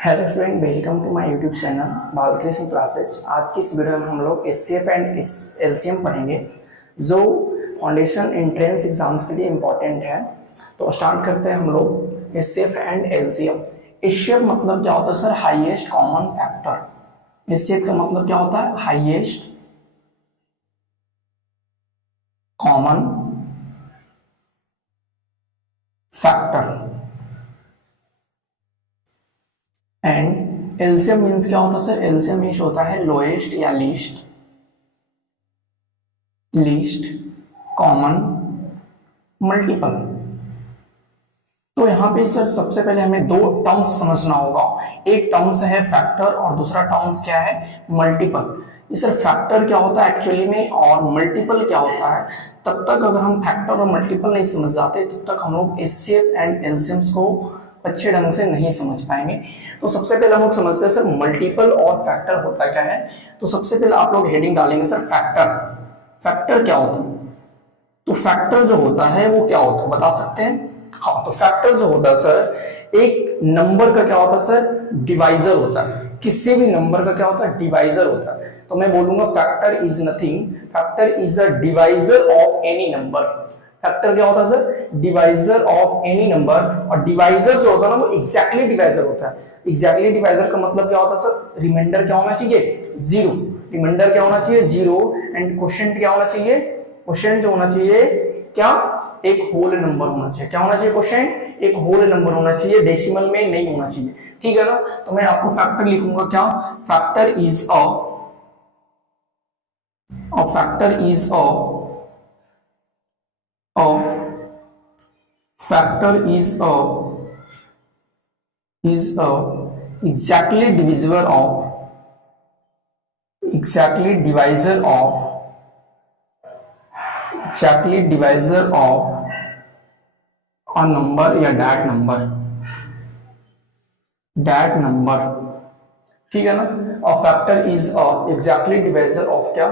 Hello student, welcome to my YouTube channel Balkrishna classes. आज की इस वीडियो में हम लोग एचसीएफ एंड एलसीएम पढ़ेंगे जो फाउंडेशन एंट्रेंस एग्जाम्स के लिए इम्पोर्टेंट है। तो स्टार्ट करते हैं हम लोग एचसीएफ एंड एलसीएम। एचसीएफ मतलब क्या होता है sir? Highest common factor. HCF का मतलब क्या होता है? Highest common factor. And LCM means क्या होता है सर? एलसीएम मीन्स होता है लोएस्ट या लीस्ट कॉमन मल्टीपल। तो यहाँ पे सर सबसे पहले हमें दो टर्म्स समझना होगा। एक टर्म्स है फैक्टर और दूसरा टर्म्स क्या है? मल्टीपल। ये सर फैक्टर क्या होता है एक्चुअली में और मल्टीपल क्या होता है, तब तक अगर हम फैक्टर और मल्टीपल नहीं समझ जाते तब तक हम लोग एचसीएफ एंड एलसीएम्स को अच्छे ढंग से नहीं समझ पाएंगे। तो सबसे पहले हम लोग समझते हैं सर मल्टीपल और फैक्टर होता क्या है। तो सबसे पहले आप लोग हेडिंग डालेंगे सर फैक्टर। फैक्टर क्या होता है? तो फैक्टर जो होता है वो क्या होता है बता सकते हैं? हाँ, तो फैक्टर जो होता है सर एक नंबर का क्या होता है सर? डिवाइजर होता है। किसी भी नंबर का क्या होता है? डिवाइजर होता है। तो मैं बोलूंगा factor is nothing, factor is a divisor of any number. Factor क्या होता है sir? Divisor of any number. और डिवाइजर जो होता है ना वो एग्जैक्टली डिवाइजर होता है। एग्जैक्टली डिवाइजर का मतलब क्या होता है सर? रिमाइंडर क्या होना चाहिए? जीरो। रिमाइंडर क्या होना चाहिए? जीरो। एंड क्वोशिएंट क्या होना चाहिए? क्वोशिएंट जो होना चाहिए क्या? एक होल नंबर होना चाहिए। क्या होना चाहिए? क्वोशिएंट एक होल नंबर होना चाहिए, डेसिमल में नहीं होना चाहिए। ठीक है ना? तो मैं आपको फैक्टर लिखूंगा क्या? Factor is a factor is a exactly divisor of a number या dat number। ठीक है ना? और factor is a exactly divisor of क्या?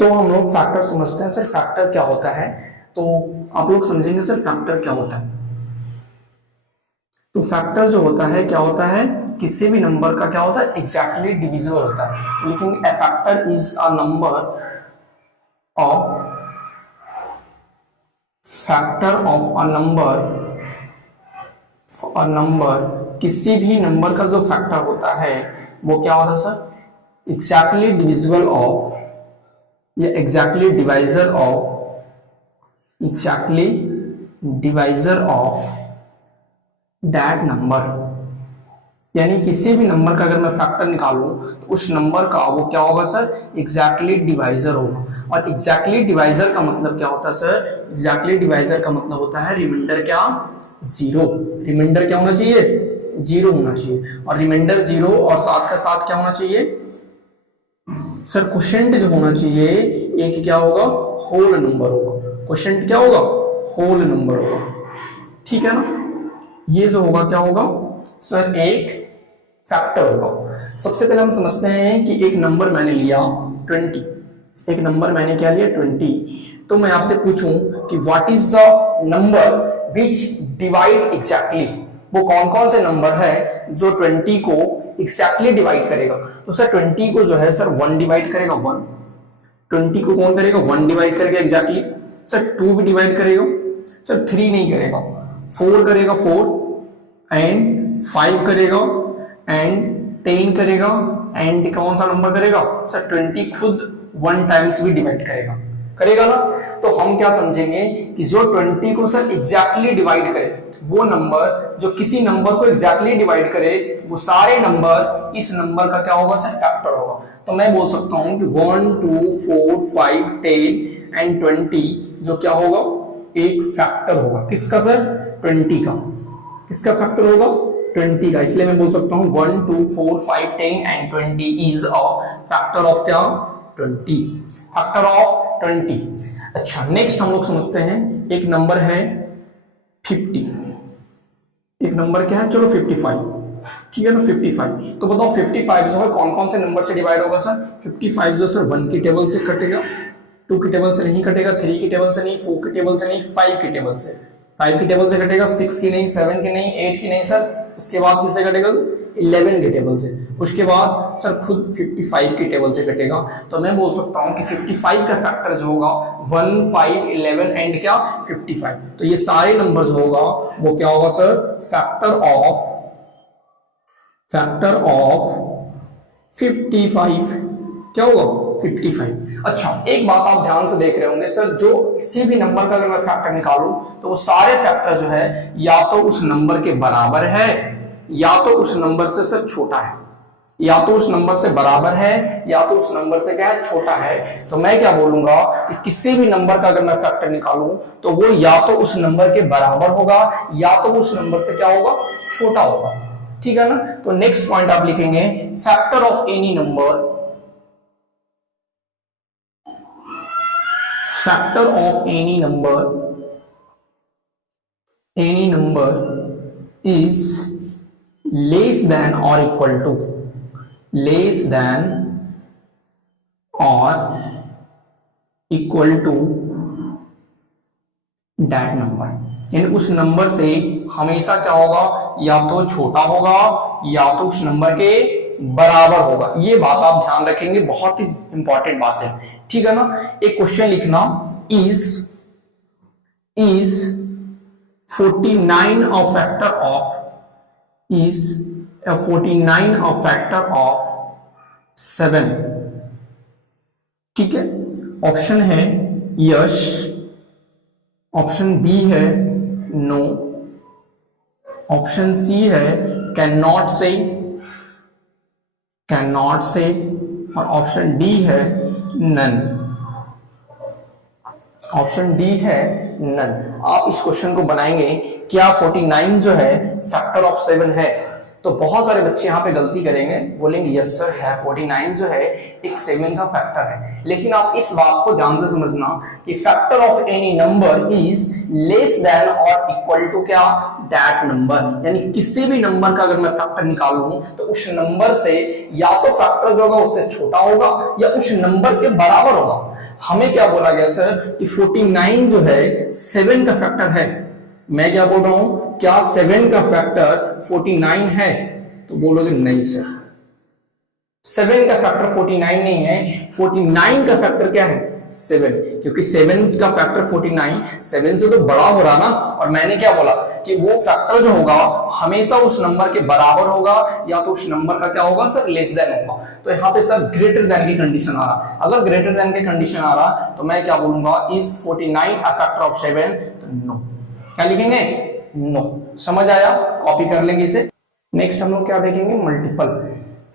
तो हम लोग फैक्टर समझते हैं सर फैक्टर क्या होता है। तो आप लोग समझेंगे सर फैक्टर क्या होता है। तो फैक्टर जो होता है क्या होता है? किसी भी नंबर का क्या होता है? एग्जैक्टली डिविजिबल होता है। लेकिन ए फैक्टर इज अ नंबर किसी भी नंबर का जो फैक्टर होता है वो क्या होता है सर? एग्जैक्टली डिविजिबल ऑफ या exactly divisor of that number. यानी किसी भी नंबर का अगर मैं फैक्टर निकालूं तो उस नंबर का वो क्या होगा सर? एग्जैक्टली डिवाइजर होगा। और एग्जैक्टली डिवाइजर का मतलब क्या होता है सर? एग्जैक्टली डिवाइजर का मतलब होता है रिमाइंडर क्या? जीरो। रिमाइंडर क्या होना चाहिए? जीरो होना चाहिए। और रिमाइंडर जीरो और साथ का साथ क्या होना चाहिए सर? क्वोशिएंट जो होना चाहिए एक क्या होगा? होल नंबर होगा। क्वोशिएंट क्या होगा? होल नंबर होगा। ठीक है ना? ये जो होगा क्या होगा सर? एक फैक्टर होगा। सबसे पहले हम समझते हैं कि एक नंबर मैंने लिया 20। एक नंबर मैंने क्या लिया? 20। तो मैं आपसे पूछूं कि what is the number which divide exactly. वो कौन कौन से नंबर है जो 20 को एग्जैक्टली डिवाइड करेगा? तो सर 20 को जो है सर 1 डिवाइड करेगा। 1 20 को कौन करेगा? 1 डिवाइड करेगा एग्जैक्टली। सर 2 भी डिवाइड करेगा। सर 3 नहीं करेगा। 4 करेगा 4 एंड 5 करेगा एंड 10 करेगा एंड कौन सा नंबर करेगा सर? 20 खुद 1 टाइम्स भी डिवाइड करेगा ना? तो हम क्या समझेंगे कि जो 20 को सर एग्जैक्टली डिवाइड करे, वो नंबर जो किसी नंबर को एग्जैक्टली डिवाइड करे वो सारे नंबर इस नंबर का क्या होगा सर? फैक्टर होगा। तो मैं बोल सकता हूं कि 1 2 4 5 10 एंड 20 जो क्या होगा? एक फैक्टर होगा। किसका सर? 20 का। किसका फैक्टर होगा? 20 का। इसलिए मैं बोल सकता हूं 1 2 4 5 10 and 20 is a factor of क्या? 20। Factor of 20। अच्छा, नेक्स्ट हम लोग समझते हैं एक नंबर है 50। एक नंबर क्या है? चलो 55। ठीक है ना 55। तो बताओ 55 जो है कौन कौन से नंबर से डिवाइड होगा सर? 55 जो सर 1 की टेबल से कटेगा, 2 की टेबल से नहीं कटेगा, 3 की टेबल से नहीं, 4 की टेबल से नहीं, 5 की टेबल से, 5 की टेबल से कटेगा, 6 की नहीं, 7 की नहीं, 8 की नहीं सर। उसके बाद किससे कटेगा? 11 की टेबल से। उसके बाद सर खुद 55 की टेबल से कटेगा। तो मैं बोल सकता हूं कि 55 का फैक्टर जो होगा 1, 5, 11 एंड क्या 55। तो ये सारे नंबर जो होगा वो क्या होगा सर? Factor of 55। क्या होगा? 55। अच्छा एक बात आप ध्यान से देख रहे होंगे सर, जो किसी भी नंबर का अगर मैं फैक्टर निकालूं तो वो सारे फैक्टर जो है या तो उस नंबर के बराबर है या तो उस नंबर से सर छोटा है, या तो उस नंबर से बराबर है या तो उस नंबर से क्या है? छोटा है। तो मैं क्या बोलूंगा कि किसी भी नंबर का अगर मैं फैक्टर निकालूं तो वो या तो उस नंबर के बराबर होगा या तो उस नंबर से क्या होगा? छोटा होगा। ठीक है ना? तो नेक्स्ट पॉइंट आप लिखेंगे factor of any number, factor of any number is less than or equal to that number। यानी उस नंबर से हमेशा क्या होगा? या तो छोटा होगा या तो उस नंबर के बराबर होगा। ये बात आप ध्यान रखेंगे, बहुत ही इंपॉर्टेंट बात है। ठीक है ना? एक क्वेश्चन लिखना, इज 49 a factor of 7? ठीक है, ऑप्शन है यस, ऑप्शन बी है नो, ऑप्शन सी है कैन नॉट से, और ऑप्शन डी है नन। ऑप्शन डी है नन। आप इस क्वेश्चन को बनाएंगे, क्या 49 जो है फैक्टर ऑफ 7 है? तो बहुत सारे बच्चे यहाँ पे गलती करेंगे, बोलेंगे यस सर है, 49 जो है एक 7 का फैक्टर है। लेकिन आप इस बात को ध्यान से समझना कि factor of any number is less than और इक्वल टू क्या? That number. यानी किसी भी नंबर का अगर मैं फैक्टर निकालूं तो उस नंबर से या तो फैक्टर जो होगा उससे छोटा होगा या उस नंबर के बराबर होगा। हमें क्या बोला गया सर कि 49 जो है 7 का फैक्टर है। मैं क्या बोल रहा हूं, क्या 7 का फैक्टर 49 है? तो बोलोगे नहीं सर, 7 का फैक्टर 49 नहीं है। 49 का फैक्टर क्या है? 7, क्योंकि 7 का फैक्टर 49 7 से तो बड़ा हो रहा ना। और मैंने क्या बोला कि वो फैक्टर जो होगा हमेशा उस नंबर के बराबर होगा या तो उस नंबर का क्या होगा सर? लेस देन होगा। तो यहाँ पे सर ग्रेटर देन की कंडीशन आ रहा। अगर ग्रेटर देन की कंडीशन आ रहा तो मैं क्या बोलूंगा? Is 49 a factor of 7? तो नो। क्या लिखेंगे? नो। समझ आया? कॉपी कर लेंगे इसे। नेक्स्ट हम लोग क्या देखेंगे? मल्टीपल।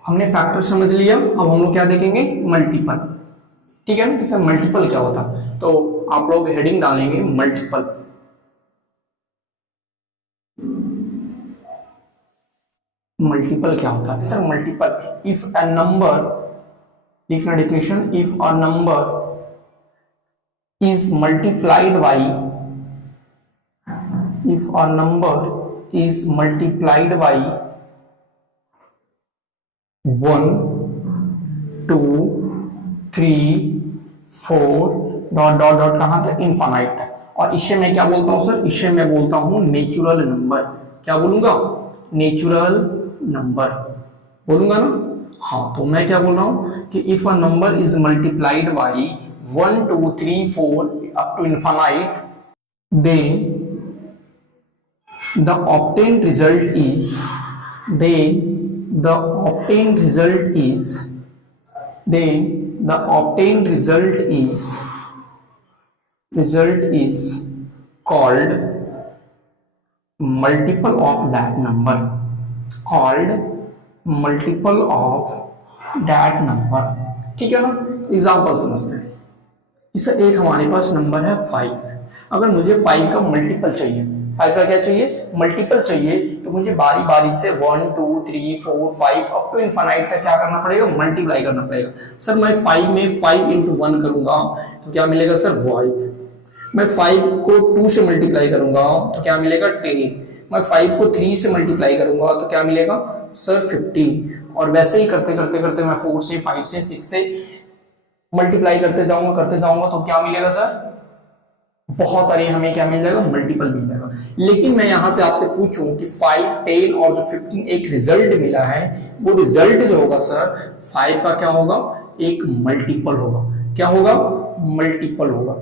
हमने फैक्टर समझ लिया, अब हम लोग क्या देखेंगे? मल्टीपल। ठीक है ना? कि सर मल्टीपल क्या होता? तो आप लोग हेडिंग डालेंगे मल्टीपल। मल्टीपल क्या होता है sir? Multiple, if a number, लिखना definition, if a number is multiplied by, if a number is multiplied by 1, 2, 3, 4 dot dot dot कहां तक? इनफाइनाइट तक। और इसे मैं क्या बोलता हूं सर? इसे मैं बोलता हूं नेचुरल नंबर। क्या बोलूंगा? नेचुरल नंबर बोलूंगा ना। हाँ, तो मैं क्या बोल रहा हूं कि if a number is multiplied by 1, 2, 3, 4 up to infinite, then the obtained result is called multiple of that number, ठीक है ना? एग्जाम्पल समझते हैं। इसे एक हमारे पास नंबर है 5। अगर मुझे 5 का मल्टीपल चाहिए, 5 का क्या चाहिए? मल्टीपल चाहिए, तो मुझे बारी बारी से 1, 2, 3, 4, 5 अप टू इनफाइनाइट तक क्या करना पड़ेगा? मल्टीप्लाई करना पड़ेगा। सर मैं 5 में 5 into 1 करूंगा तो क्या मिलेगा सर? 5। मैं 5 को 2 से मल्टीप्लाई करूंगा तो क्या मिलेगा? 10। मैं 5 को 3 से मल्टीप्लाई करूंगा तो क्या मिलेगा? सर 50, और वैसे ही करते करते करते मैं 4 से 5 से 6 से मल्टीप्लाई करते जाऊंगा तो क्या मिलेगा सर, बहुत सारी हमें क्या मिल जाएगा, मल्टीपल मिल जाएगा। लेकिन मैं यहां से आपसे पूछूं कि 5, 10 और जो 15 एक रिजल्ट मिला है, वो रिजल्ट जो होगा सर 5 का क्या होगा, एक मल्टीपल होगा। क्या होगा, मल्टीपल होगा।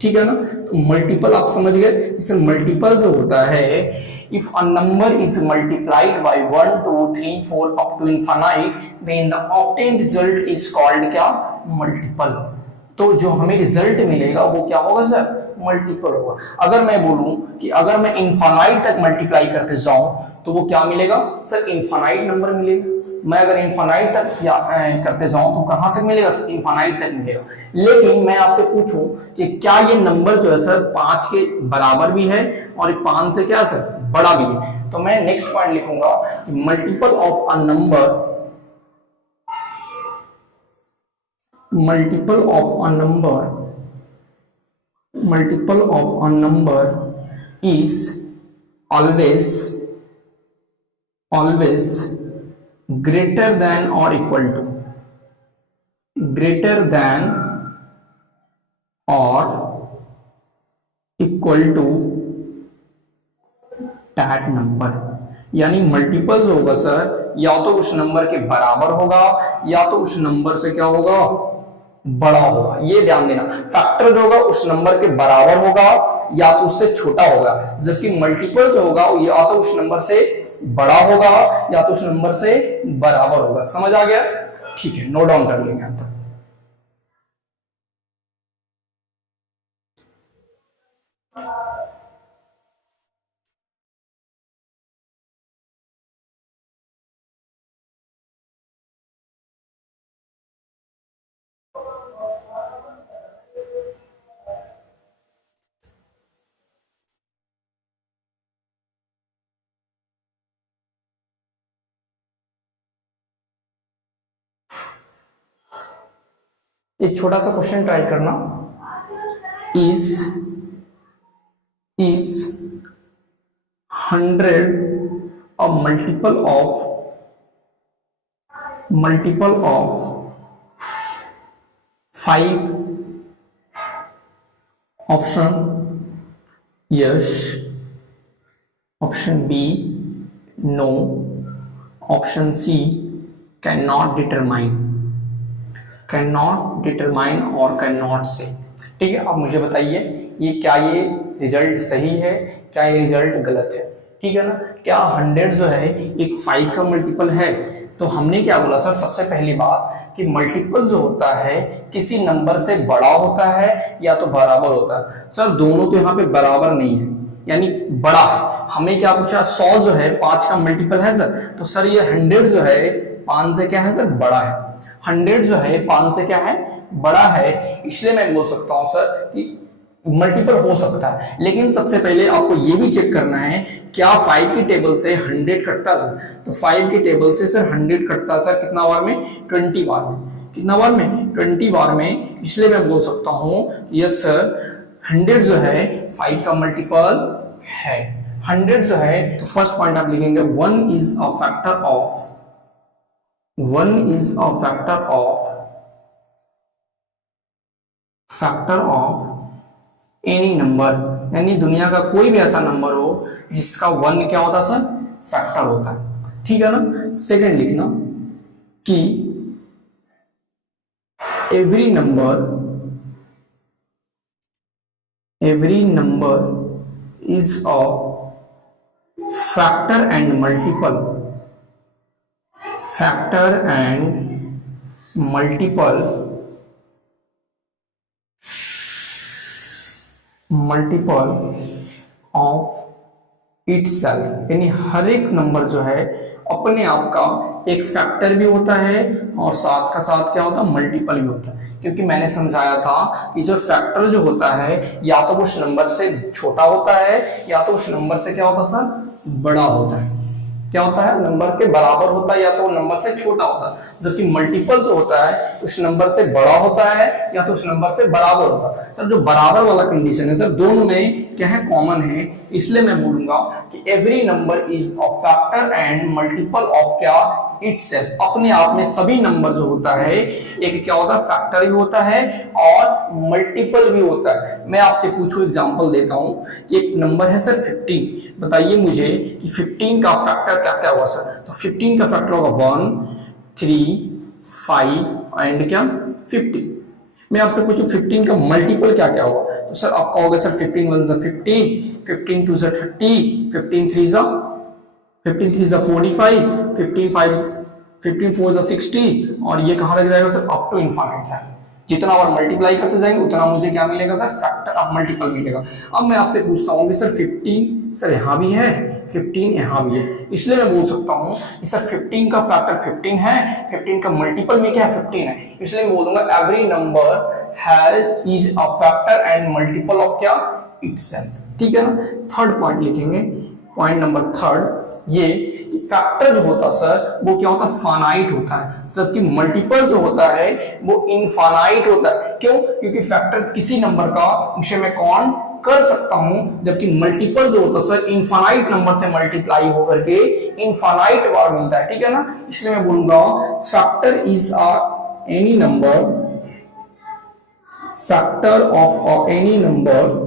ठीक है ना, तो मल्टीपल आप समझ गए। इसे मल्टीपल जो होता है, if a number is multiplied by 1 2 3 4 up to infinite, then the obtained result is called क्या, मल्टीपल। तो जो हमें रिजल्ट मिलेगा वो क्या होगा सर, मल्टीपल होगा। अगर मैं बोलूं कि अगर मैं इनफाइनाइट तक मल्टीप्लाई करते जाऊं तो वो क्या मिलेगा सर, इनफाइनाइट नंबर मिलेगा। मैं अगर इनफाइनाइट तक या करते जाऊं तो कहां तक मिलेगा सर, इनफाइनाइट तक मिलेगा। लेकिन मैं आपसे पूछूं कि क्या ये नंबर जो है सर 5 के बराबर भी है और 5 से क्या सर बड़ा भी है, तो मैं नेक्स्ट पॉइंट लिखूंगा कि multiple of a number, multiple of a number is always greater than or equal to that number। यानी मल्टीपल जो होगा सर या तो उस नंबर के बराबर होगा या तो उस नंबर से क्या होगा, बड़ा होगा। ये ध्यान देना, फैक्टर जो होगा उस नंबर के बराबर होगा या तो उससे छोटा होगा, जबकि मल्टीपल जो होगा या तो उस नंबर से बड़ा होगा या तो उस नंबर से बराबर होगा। समझ आ गया, ठीक है, नोट डाउन कर लेंगे यहां तक। एक छोटा सा क्वेश्चन ट्राई करना, is 100 a multiple of 5? Option yes, option B no, option C can not determine और कैन नॉट से। ठीक है, अब मुझे बताइए ये क्या ये रिजल्ट सही है, क्या ये रिजल्ट गलत है। ठीक है ना, क्या 100 जो है एक 5 का मल्टीपल है। तो हमने क्या बोला सर, सबसे पहली बात कि मल्टीपल जो होता है किसी नंबर से बड़ा होता है या तो बराबर होता है। सर दोनों तो यहाँ पे बराबर नहीं है, यानी बड़ा है। हमें क्या पूछा, 100 जो है 5 का मल्टीपल है सर, तो सर ये 100 जो है 5 से क्या है सर, बड़ा है। 100 जो है 5 से क्या है, बड़ा है। इसलिए मैं बोल सकता हूं सर कि मल्टीपल हो सकता है। लेकिन सबसे पहले आपको ये भी चेक करना है क्या 5 की टेबल से 100 कटता सर, तो 5 की टेबल से सर 100 कटता सर कितना बार में, 20 बार में। कितना बार में, 20 बार में। इसलिए मैं बोल सकता हूं यस सर 100 जो है 5 का मल्टीपल है। 100 जो है, तो फर्स्ट पॉइंट आप लिखेंगे 1 is a factor of any number, यानी दुनिया का कोई भी ऐसा नंबर हो जिसका 1 क्या होता है सर, फैक्टर होता है। ठीक है ना। सेकंड लिखना कि every number is a factor and multiple of itself, यानी हर एक नंबर जो है अपने आप का एक फैक्टर भी होता है और साथ का साथ क्या होता है, मल्टीपल भी होता है। क्योंकि मैंने समझाया था कि जो फैक्टर जो होता है या तो उस नंबर से छोटा होता है या तो उस नंबर से क्या होता है सर, बड़ा होता है। क्या होता है, नंबर के बराबर होता है या तो नंबर से छोटा होता है, जबकि मल्टीपल जो होता है उस नंबर से बड़ा होता है या तो उस नंबर से बराबर होता है। सर जो बराबर वाला कंडीशन है सर दोनों में क्या है, कॉमन है, इसलिए मैं बोलूंगा कि every number is a factor and multiple of क्या, इटसेल्फ। अपने आप में सभी नंबर जो होता है एक क्या होता है, फैक्टर भी होता है और मल्टीपल भी होता है। मैं आपसे पूछूं, एग्जांपल देता हूं कि एक नंबर है सर 15, बताइए मुझे कि 15 का फैक्टर क्या क्या होगा सर। तो 15 का फैक्टर होगा 1, 3, 5 एंड क्या 50। मैं आपसे पूछूं 15 का मल्टीपल क्या क्या होगा, तो सर आप कहोगे sir 15 1 is 50, 15 2 is 30, 15 3 is 45, 15 4 is 60 और ये कहां तक जाएगा सर, अप टू इनफाइनाइट तक। जितना बार मल्टीप्लाई करते जाएंगे उतना मुझे क्या मिलेगा सर, फैक्टर ऑफ मल्टीपल मिलेगा। अब मैं आपसे पूछता हूँ कि सर 15 सर यहाँ भी है, 15 यहाँ भी है, इसलिए मैं बोल सकता हूँ कि सर 15 का फैक्टर 15 है, 15 का मल्टीपल में क्या है 15 है, इसलिए मैं बोलूंगा every number has is a factor and multiple of क्या, इटसेल्फ। ठीक है ना। थर्ड पॉइंट लिखेंगे, पॉइंट नंबर थर्ड, ये फैक्टर जो होता है सर वो क्या होता है, फाइनाइट होता है, जबकि मल्टीपल जो होता है वो इनफाइनाइट होता है। क्यों, क्योंकि फैक्टर किसी नंबर का उसे मैं कौन कर सकता हूं, जबकि मल्टीपल जो होता है सर इनफाइनाइट नंबर से मल्टीप्लाई होकर के इनफाइनाइट बार मिलता है। ठीक है ना, इसलिए मैं बोलूंगा factor is a any number, factor of any number,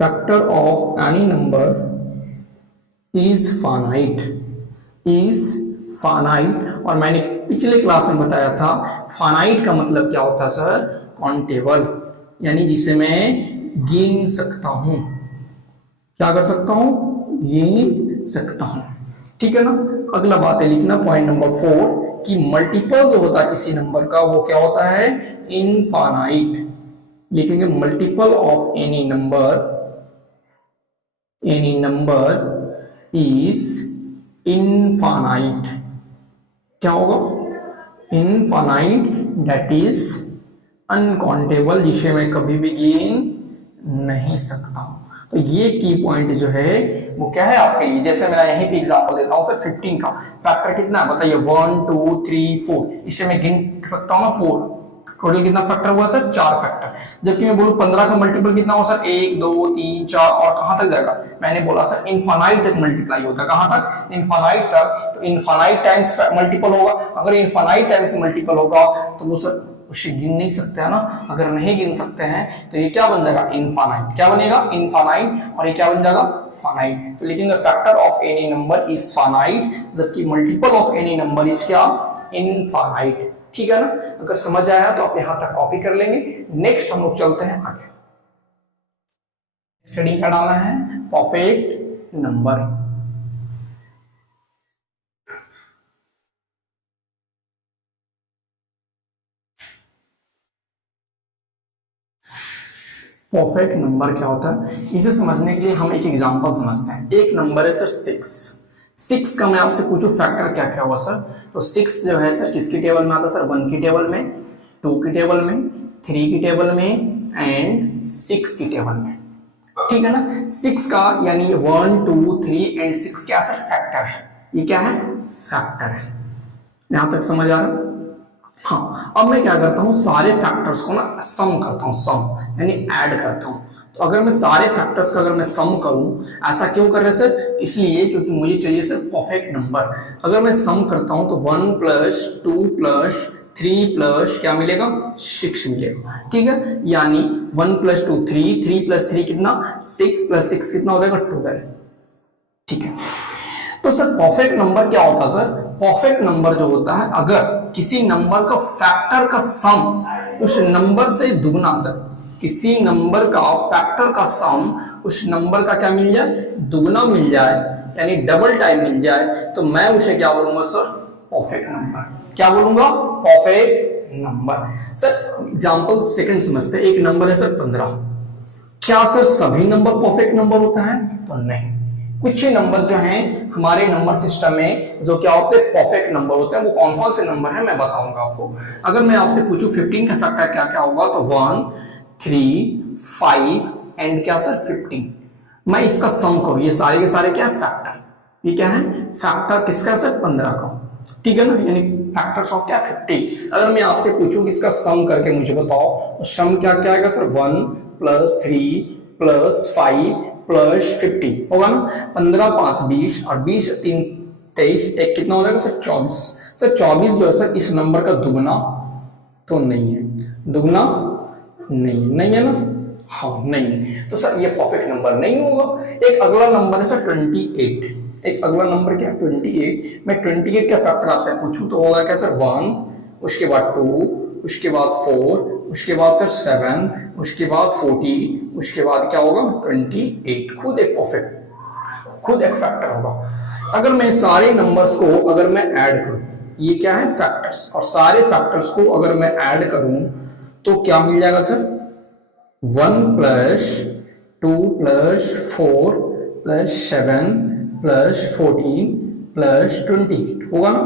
factor of any number is finite, is finite। और मैंने पिछले क्लास में बताया था finite का मतलब क्या होता है सर, काउंटेबल, यानी जिसे मैं गिन सकता हूं। क्या कर सकता हूं, गिन सकता हूं। ठीक है ना। अगला बात है लिखना पॉइंट नंबर 4 कि मल्टीपल जो होता है किसी नंबर का वो क्या होता है, इनफाइनाइट। लिखेंगे multiple of any number, any number is infinite। क्या होगा, infinite, that is uncountable, जिसे मैं कभी भी गिन नहीं सकता हूं। तो ये की पॉइंट जो है वो क्या है आपके लिए, जैसे मैं यहीं पे एग्जांपल देता हूं सर 15 का फैक्टर कितना है बताइए, 1 2 3 4, इसे मैं गिन सकता हूं ना 4। टोटल कितना फैक्टर हुआ सर, 4 फैक्टर। जबकि मैं बोलूं 15 का मल्टीपल कितना हुआ सर, 1 2 3 4 और कहां तक जाएगा, मैंने बोला सर इनफाइनाइट तक मल्टीप्लाई होता है। कहां तक, इनफाइनाइट तक। तो इनफाइनाइट टाइम्स मल्टीपल होगा, अगर इनफाइनाइट टाइम्स मल्टीपल होगा तो वो सर उसे गिन नहीं सकते है ना। अगर नहीं गिन सकते हैं तो ये क्या बन जाएगा, इनफाइनाइट। क्या बनेगा, इनफाइनाइट, और ये क्या बन जाएगा, फाइनाइट। तो लिखेंगे factor of any number is finite, जबकि multiple of any number is क्या, इनफाइनाइट। ठीक है ना। अगर समझ आया तो आप यहां तक कॉपी कर लेंगे। नेक्स्ट हम लोग चलते हैं आगे। स्टडी का डालना है परफेक्ट नंबर। परफेक्ट नंबर क्या होता है, इसे समझने के लिए हम एक एग्जांपल समझते हैं। एक नंबर है सर 6 का मैं आपसे पूछूं फैक्टर क्या क्या होगा सर, तो 6 जो है सर किसकी टेबल में आता है सर, 1 की टेबल में, 2 की टेबल में, 3 की टेबल में एंड 6 की टेबल में। ठीक है ना। 6 का यानी 1 2 3 एंड 6 क्या सर, फैक्टर है। ये क्या है, फैक्टर है। यहां तक समझ आ रहा है। हाँ, अब मैं क्या करता हूं, सारे फैक्टर्स को ना सम करता हूं, सम यानी ऐड करता हूं। तो अगर मैं सारे फैक्टर्स का अगर मैं सम करूं, ऐसा क्यों कर रहे हैं सर, इसलिए क्योंकि मुझे चाहिए सर परफेक्ट नंबर। अगर मैं सम करता हूं तो 1 प्लस 2 प्लस 3 प्लस क्या मिलेगा, 6 मिलेगा। ठीक है, यानी 1 प्लस 2 3, 3 प्लस 3 कितना 6, प्लस 6 कितना हो जाएगा 12। ठीक है। तो सर परफेक्ट नंबर क्या होता है सर, परफेक्ट नंबर जो होता है अगर किसी नंबर का फैक्टर का सम उस नंबर से दुगना, सर किसी नंबर का फैक्टर का सम उस नंबर का क्या मिल जाए, दुगना मिल जाए, यानी डबल टाइम मिल जाए, तो मैं उसे क्या बोलूंगा सर, परफेक्ट नंबर। क्या बोलूंगा, perfect number. Sir example second समझते हैं। एक नंबर है सर 15, क्या सर सभी नंबर परफेक्ट नंबर होता है, तो नहीं। कुछ ही नंबर जो हैं हमारे नंबर सिस्टम में जो क्या होते हैं, परफेक्ट नंबर होते हैं। वो कौन कौन से नंबर हैं मैं बताऊंगा आपको। अगर मैं आपसे पूछूं 15 का फैक्टर क्या क्या होगा, तो 1 3 5 एंड क्या सर 15। मैं इसका सम करूं, ये सारे के सारे क्या है फैक्टर, ये क्या है फैक्टर किसका सर 15 का, ठीक है ना, यानी फैक्टर्स ऑफ क्या 50। अगर मैं आपसे पूछूं कि इसका सम करके मुझे बताओ, तो सम क्या क्या आएगा सर 1 + 3 + 5 + 50 होगा ना, 15 5 20 और 20 3 23 एक कितना हो जाएगा सर 24। सर 24 जो है सर इस नंबर का दुगना तो नहीं है, दुगना नहीं है ना, हाँ नहीं है, तो सर ये परफेक्ट नंबर नहीं होगा। एक अगला नंबर है सर 28, एक अगला नंबर क्या 28, मैं 28 का फैक्टर आपसे पूछूं तो होगा क्या सर 1, उसके बाद 2, उसके बाद 4, उसके बाद सर 7, उसके बाद 40, उसके बाद क्या होगा 28, खुद एक परफेक्ट, खुद एक फैक्टर होगा। अगर मैं सारे नंबर्स को अगर मैं ऐड करूं, ये क्या है फैक्टर्स, और सारे फैक्टर्स को अगर मैं ऐड करूं तो क्या मिल जाएगा सर 1 + 2 + 4 + 7 + 14 + 28 होगा ना,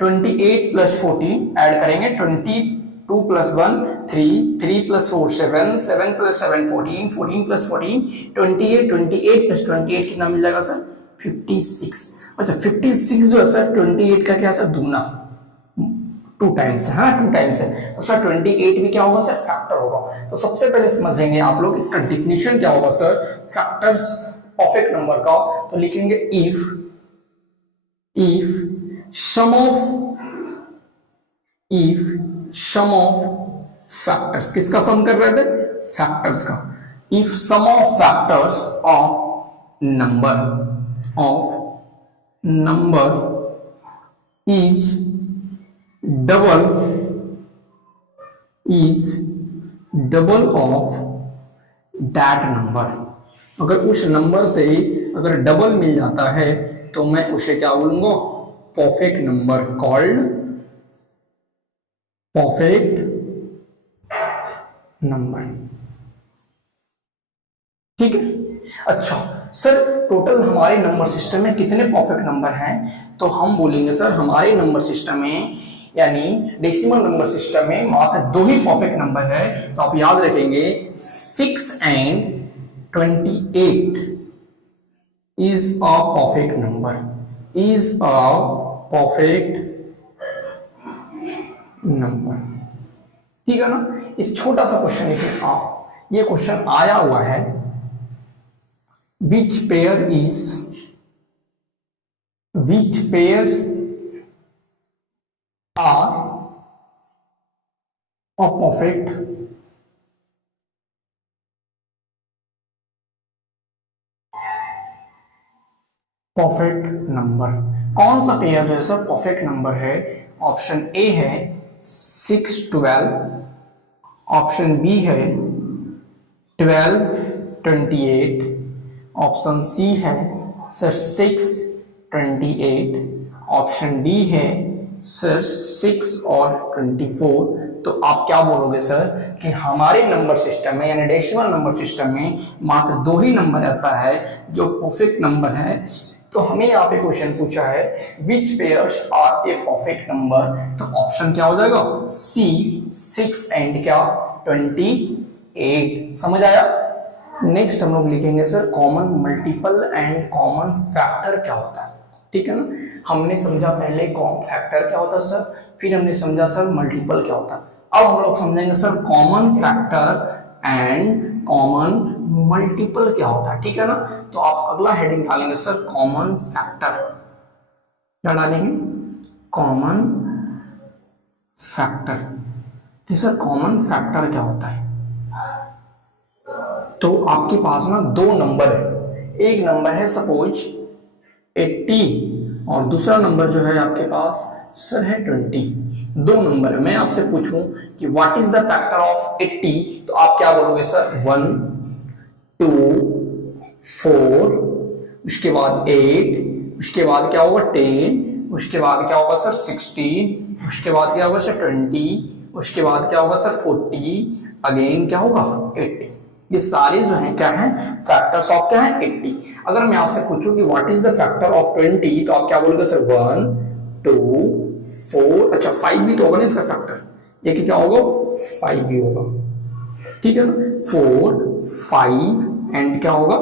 28 + 14 ऐड करेंगे, 22 + 1 3, 3 + 4 7, 7 + 7 14, 14 + 14 28, 28 + 28 कितना मिल जाएगा सर 56। अच्छा 56 जो है सर 28 का क्या सर दुगना 2 टाइम्स है, हाँ 2 टाइम्स है, तो सर 28 भी क्या होगा सर फैक्टर होगा। तो सबसे पहले समझेंगे आप लोग इसका डिफिनेशन क्या होगा सर फैक्टर्स परफेक्ट नंबर का, तो लिखेंगे इफ सम ऑफ फैक्टर्स, किसका सम कर रहे थे फैक्टर्स का, if sum of factors of number is double of that number, अगर उस नंबर से अगर डबल मिल जाता है तो मैं उसे क्या बोलूंगा perfect number, called perfect number, ठीक है। अच्छा सर टोटल हमारे नंबर सिस्टम में कितने परफेक्ट नंबर हैं, तो हम बोलेंगे सर हमारे नंबर सिस्टम में यानी डेसिमल नंबर सिस्टम में मात्र 2 ही परफेक्ट नंबर है, तो आप याद रखेंगे 6 and 28 is a perfect number, is a perfect number, ठीक है ना। एक छोटा सा क्वेश्चन लिखिए आप, ये क्वेश्चन आया हुआ है which pairs are a perfect number, कौन सा पेयर जो है सर परफेक्ट नंबर है, ऑप्शन ए है 6 12, ऑप्शन बी है 12 28, ऑप्शन सी है सर 6 28, ऑप्शन डी है सर 6 और 24। तो आप क्या बोलोगे सर कि हमारे नंबर सिस्टम में यानी डेसिमल नंबर सिस्टम में मात्र 2 ही नंबर ऐसा है जो परफेक्ट नंबर है। तो हमें यहाँ पे क्वेश्चन पूछा है which pairs are a perfect number, तो ऑप्शन क्या हो जाएगा सी 6 एंड क्या 28, समझ आया। नेक्स्ट हम लोग लिखेंगे sir common multiple and common factor क्या होता है, ठीक है ना। हमने समझा पहले फैक्टर क्या होता है सर, फिर हमने समझा सर मल्टीपल क्या होता है, अब हम लोग समझेंगे sir common factor and common multiple क्या होता है, ठीक है ना। तो आप अगला हेडिंग डालेंगे सर कॉमन फैक्टर, क्या डालेंगे कॉमन फैक्टर, ठीक सर कॉमन फैक्टर क्या होता है। तो आपके पास ना 2 नंबर है, एक नंबर है सपोज 80 और दूसरा नंबर जो है आपके पास सर है 20, 2 नंबर है। मैं आपसे पूछूं कि what is the factor of 80, तो आप क्या बोलोगे सर 1 2 4, उसके बाद 8, उसके बाद क्या होगा 10, उसके बाद क्या होगा सर 16, उसके बाद क्या होगा सर 20, उसके बाद क्या होगा सर 40, अगेन क्या होगा 80। ये सारे जो हैं क्या हैं फैक्टर्स ऑफ क्या है 80। अगर मैं आपसे पूछूं कि what is the factor of 20, तो आप क्या बोलोगे सर 1 2 4, अच्छा 5 भी तो होगा ना इसका फैक्टर, ये क्या होगा 5 भी होगा, ठीक है ना 4 5 एंड क्या होगा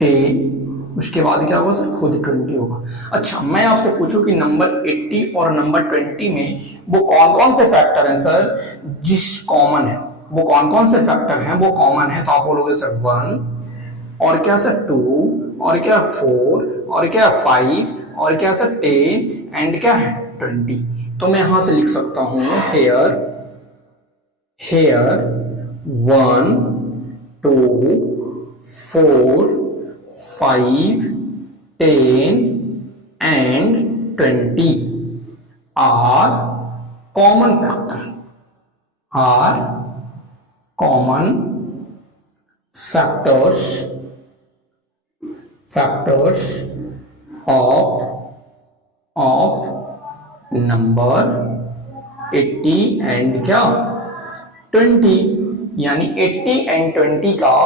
10, उसके बाद क्या होगा सर, खुद 20 होगा। अच्छा, मैं आपसे पूछूं कि नंबर 80 और नंबर 20 में वो कौन कौन से फैक्टर हैं सर जिस कॉमन है, वो कौन कौन से फैक्टर हैं वो कॉमन है, तो आप बोलोगे सर 1, और क्या सर 2, और क्या 4, और क्या 5, और क्या सर 10, एंड क्या है 20। तो मैं यहां से लिख सकता हूं hair, hair 1, 2, 4, 5, 10 and 20 are common factor, are common factors, factors of number 80 and क्या 20, यानी 80 एंड 20 का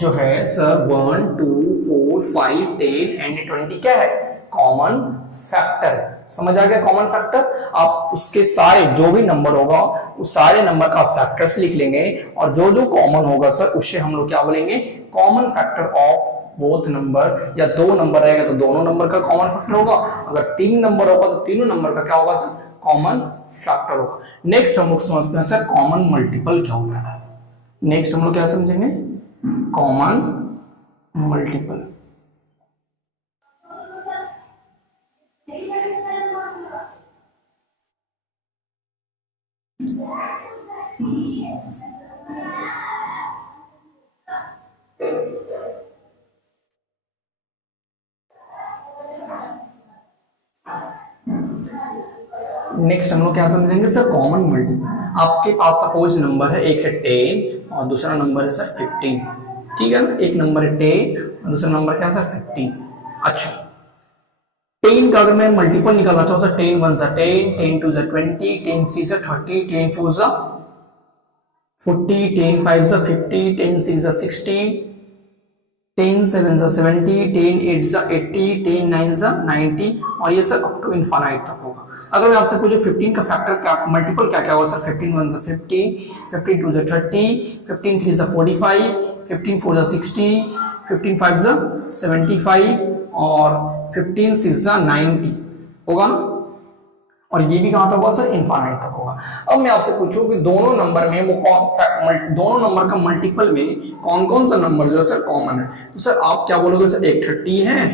जो है सर 1, 2, 4, 5, 10 एंड 20 क्या है, कॉमन फैक्टर। समझ आ गया कॉमन फैक्टर। आप उसके सारे जो भी नंबर होगा उस सारे नंबर का फैक्टर्स लिख लेंगे, और जो जो कॉमन होगा सर उससे हम लोग क्या बोलेंगे, common factor of both number. या 2 नंबर रहेगा तो दोनों नंबर का कॉमन फैक्टर होगा, अगर 3 नंबर होगा तो तीनों नंबर का क्या होगा सर, कॉमन फैक्टर होगा। नेक्स्ट हम लोग समझते हैं सर कॉमन मल्टीपल क्या होता है। नेक्स्ट हम लोग क्या समझेंगे, कॉमन मल्टीपल। नेक्स्ट हम लोग क्या समझेंगे सर, कॉमन मल्टीपल। आपके पास सपोज नंबर है, एक है 10 और दूसरा नंबर है सर 15, ठीक है ना। एक नंबर है 10 और दूसरा नंबर क्या है सर 15। अच्छा, 10 का अगर मैं मल्टीपल निकालना चाहूँ तो 10 1 सा 10, 10 2 सा 20, 10 3 सा 30, 10 4 सा 40, 10 5 सा 50, 10 6 सा 60, 10 7 सा 70, 10 8 सा 80, 10 9 सा 90, और ये सर अप टू इनफाइनाइट तक होगा। अगर मैं आपसे पूछूं 15 का फैक्टर क्या, मल्टीपल क्या क्या होगा सर, 15 1 सा 50, 15 2 सा 30, 15 3 सा 45, 15 4 सा 60, 15 5 सा 75, और 15 6 सा 90 होगा ना। और ये भी कहां तक होगा सर, इनफाइनाइट तक होगा। अब मैं आपसे पूछूं कि दोनों नंबर में वो दोनों नंबर का मल्टीपल में कौन कौन सा नंबर जो सर कॉमन है, तो सर आप क्या बोलोगे सर, एक 30 है,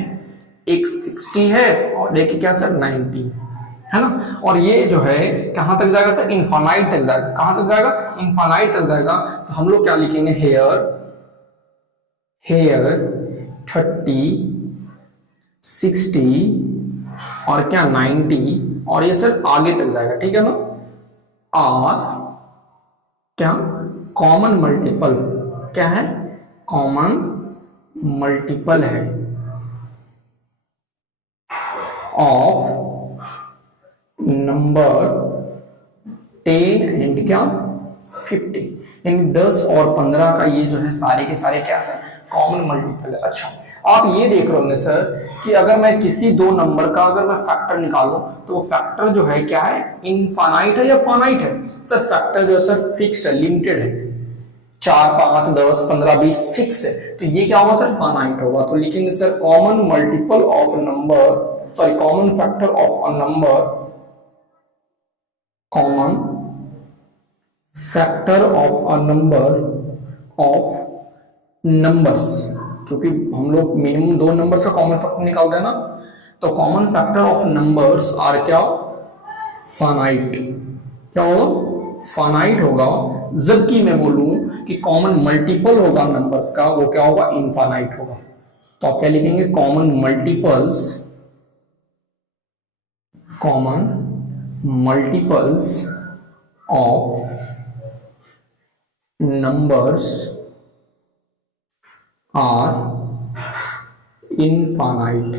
एक 60 है, और एक क्या सर 90 है ना। और ये जो है कहां तक जाएगा सर, इनफाइनाइट तक जाएगा। कहां तक जाएगा, इनफाइनाइट तक जाएगा। तो हम लोग क्या लिखेंगे, हेयर, हेयर 30, 60 और क्या 90, और ये सर आगे तक जाएगा, ठीक है ना। और क्या कॉमन मल्टीपल, क्या है, कॉमन मल्टीपल है ऑफ नंबर 10 एंड क्या 50, यानी 10 और 15 का ये जो है सारे के सारे क्या है, कॉमन मल्टीपल है। अच्छा, आप ये देख रहे होंगे सर कि अगर मैं किसी दो नंबर का अगर मैं फैक्टर निकालूं तो फैक्टर जो है क्या है, इनफाइनाइट है या फाइनाइट है सर। फैक्टर जो है सर फिक्स है, लिमिटेड है, 4 5 10 15 20 फिक्स है, तो ये क्या होगा सर, फाइनाइट होगा। तो लिखेंगे sir common multiple of number, sorry common factor of a number, common factor of a number of numbers, क्योंकि हम लोग मिनिमम 2 नंबर का कॉमन फैक्टर निकाल रहे हैं ना। तो common factor of numbers are क्या, फाइनाइट। क्या होगा, फाइनाइट होगा। जबकि मैं बोलूं कि कॉमन मल्टीपल होगा नंबर्स का, वो क्या होगा, इनफाइनाइट होगा। तो आप क्या लिखेंगे, common multiples, common multiples of numbers are infinite,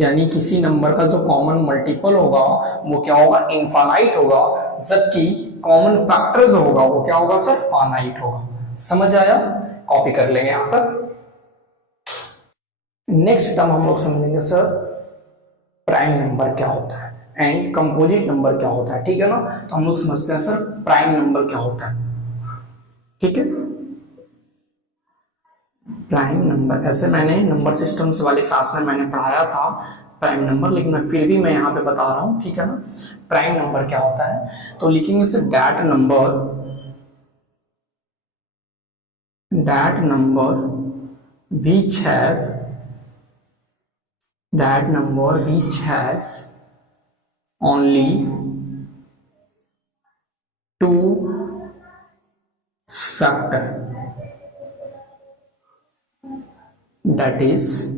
यानी किसी नंबर का जो कॉमन मल्टीपल होगा वो क्या होगा, इनफाइनाइट होगा, जबकि कॉमन फैक्टर जो होगा वो क्या होगा सर, फाइनाइट होगा। समझ आया, कॉपी कर लेंगे यहां तक। नेक्स्ट टर्म हम लोग समझेंगे सर प्राइम नंबर क्या होता है एंड कंपोजिट नंबर क्या होता है, ठीक है ना। तो हम लोग समझते हैं सर प्राइम नंबर क्या होता है, ठीक है। प्राइम नंबर, ऐसे मैंने नंबर सिस्टम्स वाले क्लास में मैंने पढ़ाया था प्राइम नंबर, लेकिन मैं फिर भी मैं यहाँ पे बता रहा हूँ, ठीक है ना। प्राइम नंबर क्या होता है, तो लिखेंगे सिर्फ that number which has only two factor, that is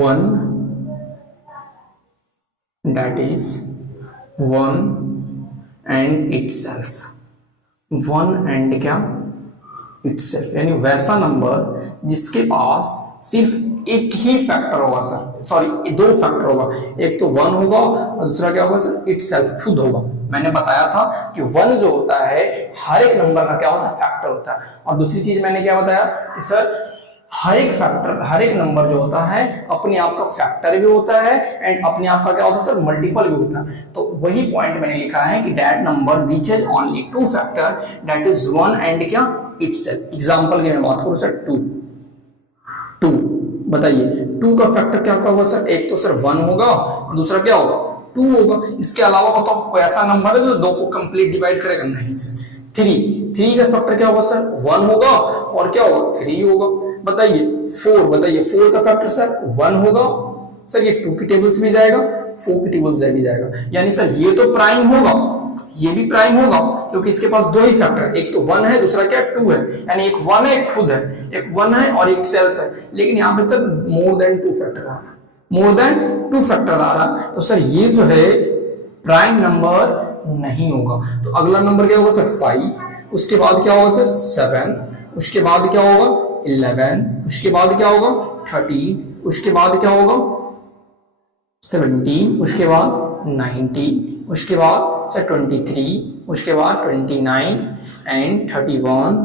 one and itself, one and क्या, itself, यानी वैसा नंबर जिसके पास सिर्फ एक ही फैक्टर होगा सर, सॉरी दो फैक्टर होगा, एक तो वन होगा और दूसरा क्या होगा सर, itself, खुद होगा। मैंने बताया था कि वन जो होता है हर एक नंबर का क्या होता है, फैक्टर होता है। और दूसरी चीज मैंने क्या बताया कि सर हर एक नंबर जो होता है अपने आप का फैक्टर भी होता है एंड अपने आप का क्या होता है सर, मल्टीपल भी होता है। तो वही पॉइंट मैंने लिखा है कि that number which has only two factor, that is one and क्या, इटसेल्फ। एग्जांपल की मैं बात करूं सर, टू बताइए टू का फैक्टर क्या होगा सर, एक तो सर वन होगा और दूसरा क्या होगा, टू होगा। इसके अलावा बताओ कोई ऐसा नंबर है जो दो को कंप्लीट डिवाइड करेगा, नहीं सर। थ्री का फैक्टर क्या होगा सर, वन होगा और क्या होगा, थ्री होगा। बताइए फोर का फैक्टर सर वन होगा सर, ये टू की टेबल से भी जाएगा, फोर की टेबल से भी जाएगा, यानी सर ये तो प्राइम होगा, ये भी प्राइम होगा क्योंकि इसके पास दो ही फैक्टर, एक तो वन है दूसरा क्या, टू है, यानी एक वन है एक खुद है, एक वन है और एक सेल्फ है। लेकिन यहाँ पे sir more than two factor आ रहा, तो सर ये जो है प्राइम नंबर नहीं होगा। तो अगला नंबर क्या होगा सर, 5, उसके बाद क्या होगा सर 7, उसके बाद क्या होगा 11, उसके बाद क्या होगा 13, उसके बाद क्या होगा 17, उसके बाद 19, उसके बाद सर 23, उसके बाद 29 एंड 31,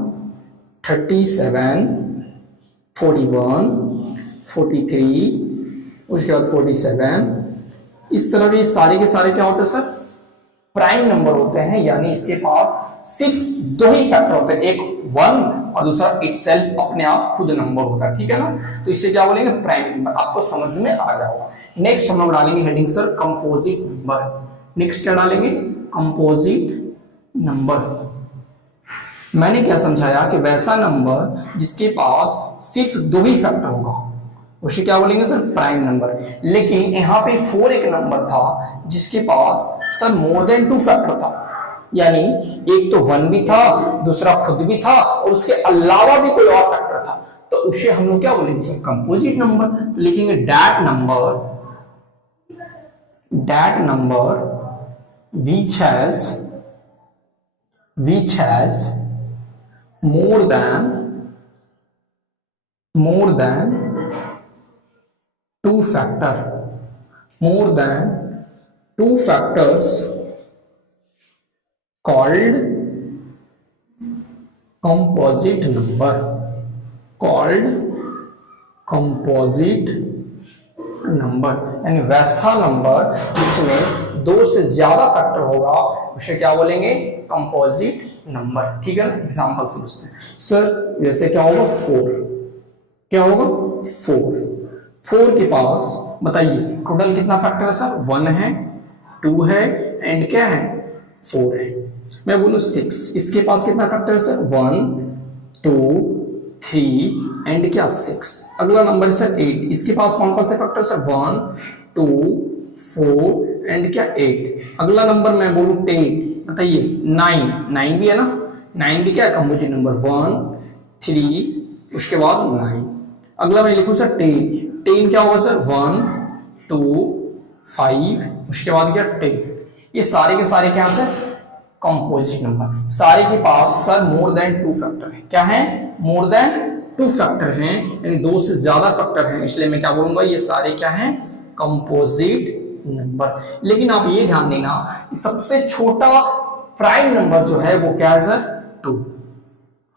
37, 41, 43, उसके बाद 47। इस तरह के सारे के सारे क्या होते हैं सर, प्राइम नंबर होते हैं, यानी इसके पास सिर्फ दो ही फैक्टर होते हैं, एक वन और दूसरा इटसेल्फ अपने आप खुद नंबर होता है, ठीक है ना। तो इससे क्या बोलेंगे, प्राइम नंबर। आपको समझ में आ गया होगा। नेक्स्ट हम लोग डालेंगे heading sir composite number. Next क्या डालेंगे, कंपोजिट नंबर। मैंने क्या समझाया कि वैसा नंबर जिसके पास सिर्फ दो ही फैक्टर होगा उसे क्या बोलेंगे सर, प्राइम नंबर। लेकिन यहाँ पे 4 एक नंबर था जिसके पास sir more than two factor था, यानी एक तो वन भी था दूसरा खुद भी था और उसके अलावा भी कोई और फैक्टर था, तो उसे हम लोग क्या बोलेंगे सर, कंपोजिट नंबर। तो लिखेंगे that number which has more than two factors called composite number, यानी वैसा नंबर जिसमें दो से ज्यादा फैक्टर होगा उसे क्या बोलेंगे, कंपोजिट नंबर, ठीक है ना। एग्जांपल समझते हैं सर, जैसे क्या होगा 4, क्या होगा 4 के पास बताइए टोटल कितना फैक्टर है सर, 1 है 2 है एंड क्या है 4 है। मैं बोलूं 6, इसके पास कितना फैक्टर है सर, 1 2 3 एंड क्या 6। अगला नंबर है सर 8, इसके पास कौन कौन से फैक्टर सर, 1 2 4 एंड क्या 8। अगला नंबर मैं बोलूं 10, बताइए 9 भी है ना, 9 भी क्या है कंपोजिट नंबर, 1 3 उसके बाद 9। अगला मैं लिखूं सर 10 क्या होगा सर, 1 2 5 उसके बाद क्या 10। ये सारे के सारे क्या सर, कंपोजिट नंबर। सारे के पास sir more than two factor है, क्या है, मोर देन टू फैक्टर हैं, यानी दो से ज्यादा फैक्टर हैं, इसलिए मैं क्या बोलूंगा, ये सारे क्या हैं, कंपोजिट नंबर। लेकिन आप ये ध्यान देना सबसे छोटा प्राइम नंबर जो है वो क्या है सर, 2,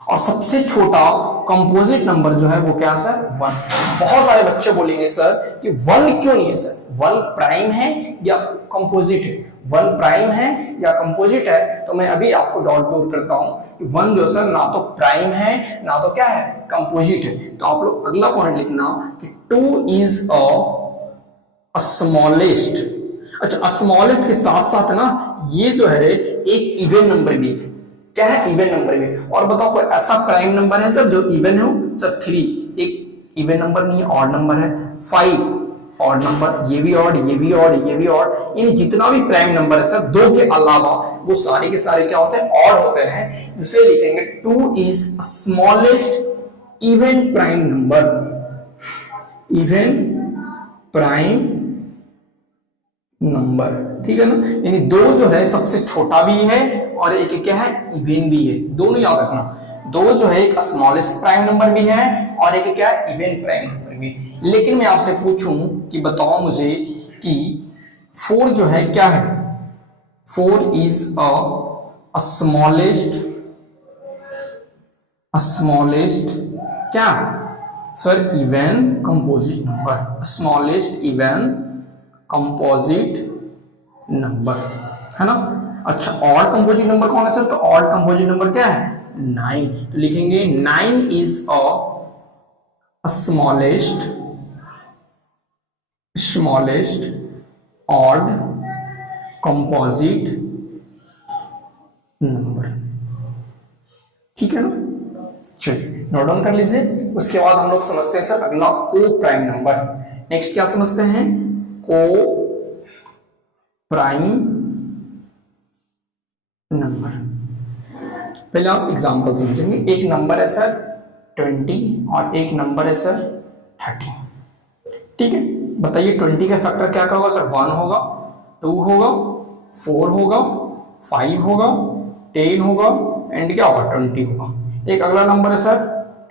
और सबसे छोटा कंपोजिट नंबर जो है वो क्या है सर, 1। बहुत सारे बच्चे बोलेंगे सर कि 1 क्यों नहीं है सर, 1 प्राइम है या कंपोजिट है, 1 प्राइम है या कंपोजिट है। तो मैं अभी आपको डाउट दूर करता हूं कि 1 जो सर ना तो प्राइम है ना तो क्या है, कंपोजिट है। तो आप लोग अगला पॉइंट लिखना कि 2 इज अ स्मॉलेस्ट। अच्छा, स्मॉलेस्ट के साथ साथ ना ये जो है एक इवन नंबर भी क्या है, इवन नंबर भी। और बताओ कोई ऐसा प्राइम नंबर है सर जो इवन हो सर, 3 एक इवन नंबर नहीं है, ऑड नंबर है, 5 ऑड नंबर, ये भी ऑड, ये भी ऑड, ये भी ऑड। यानी जितना भी प्राइम नंबर है सर 2 के अलावा वो सारे के सारे क्या होते हैं, ऑड होते हैं। जिसे लिखेंगे 2 is smallest even prime number, even prime number, ठीक है ना। यानी 2 जो है सबसे छोटा भी है और एक क्या है, इवन भी है। दोनों याद रखना, 2 जो है एक स्मॉलेस्ट प्राइम नंबर भी है और एक क्या है, इवन प्राइम नंबर भी। लेकिन मैं आपसे पूछूं कि बताओ मुझे कि 4 जो है क्या है, 4 इज अ स्मॉलेस्ट क्या sir, even composite number, smallest even composite number, है ना। अच्छा, ऑड कंपोजिट नंबर कौन है सर, तो ऑड कंपोजिट नंबर क्या है, 9। तो लिखेंगे 9 is a smallest odd composite number, ठीक है ना। चलिए नोट डाउन कर लीजिए। उसके बाद हम लोग समझते हैं सर अगला को प्राइम नंबर। नेक्स्ट क्या समझते हैं, को प्राइम नंबर। पहले आप एग्जांपल समझेंगे। एक नंबर है सर 20 और एक नंबर है सर 30, ठीक है। बताइए 20 का फैक्टर क्या होगा सर, 1 होगा, 2 होगा, 4 होगा, 5 होगा, 10 होगा एंड क्या होगा, 20 होगा। एक अगला नंबर है सर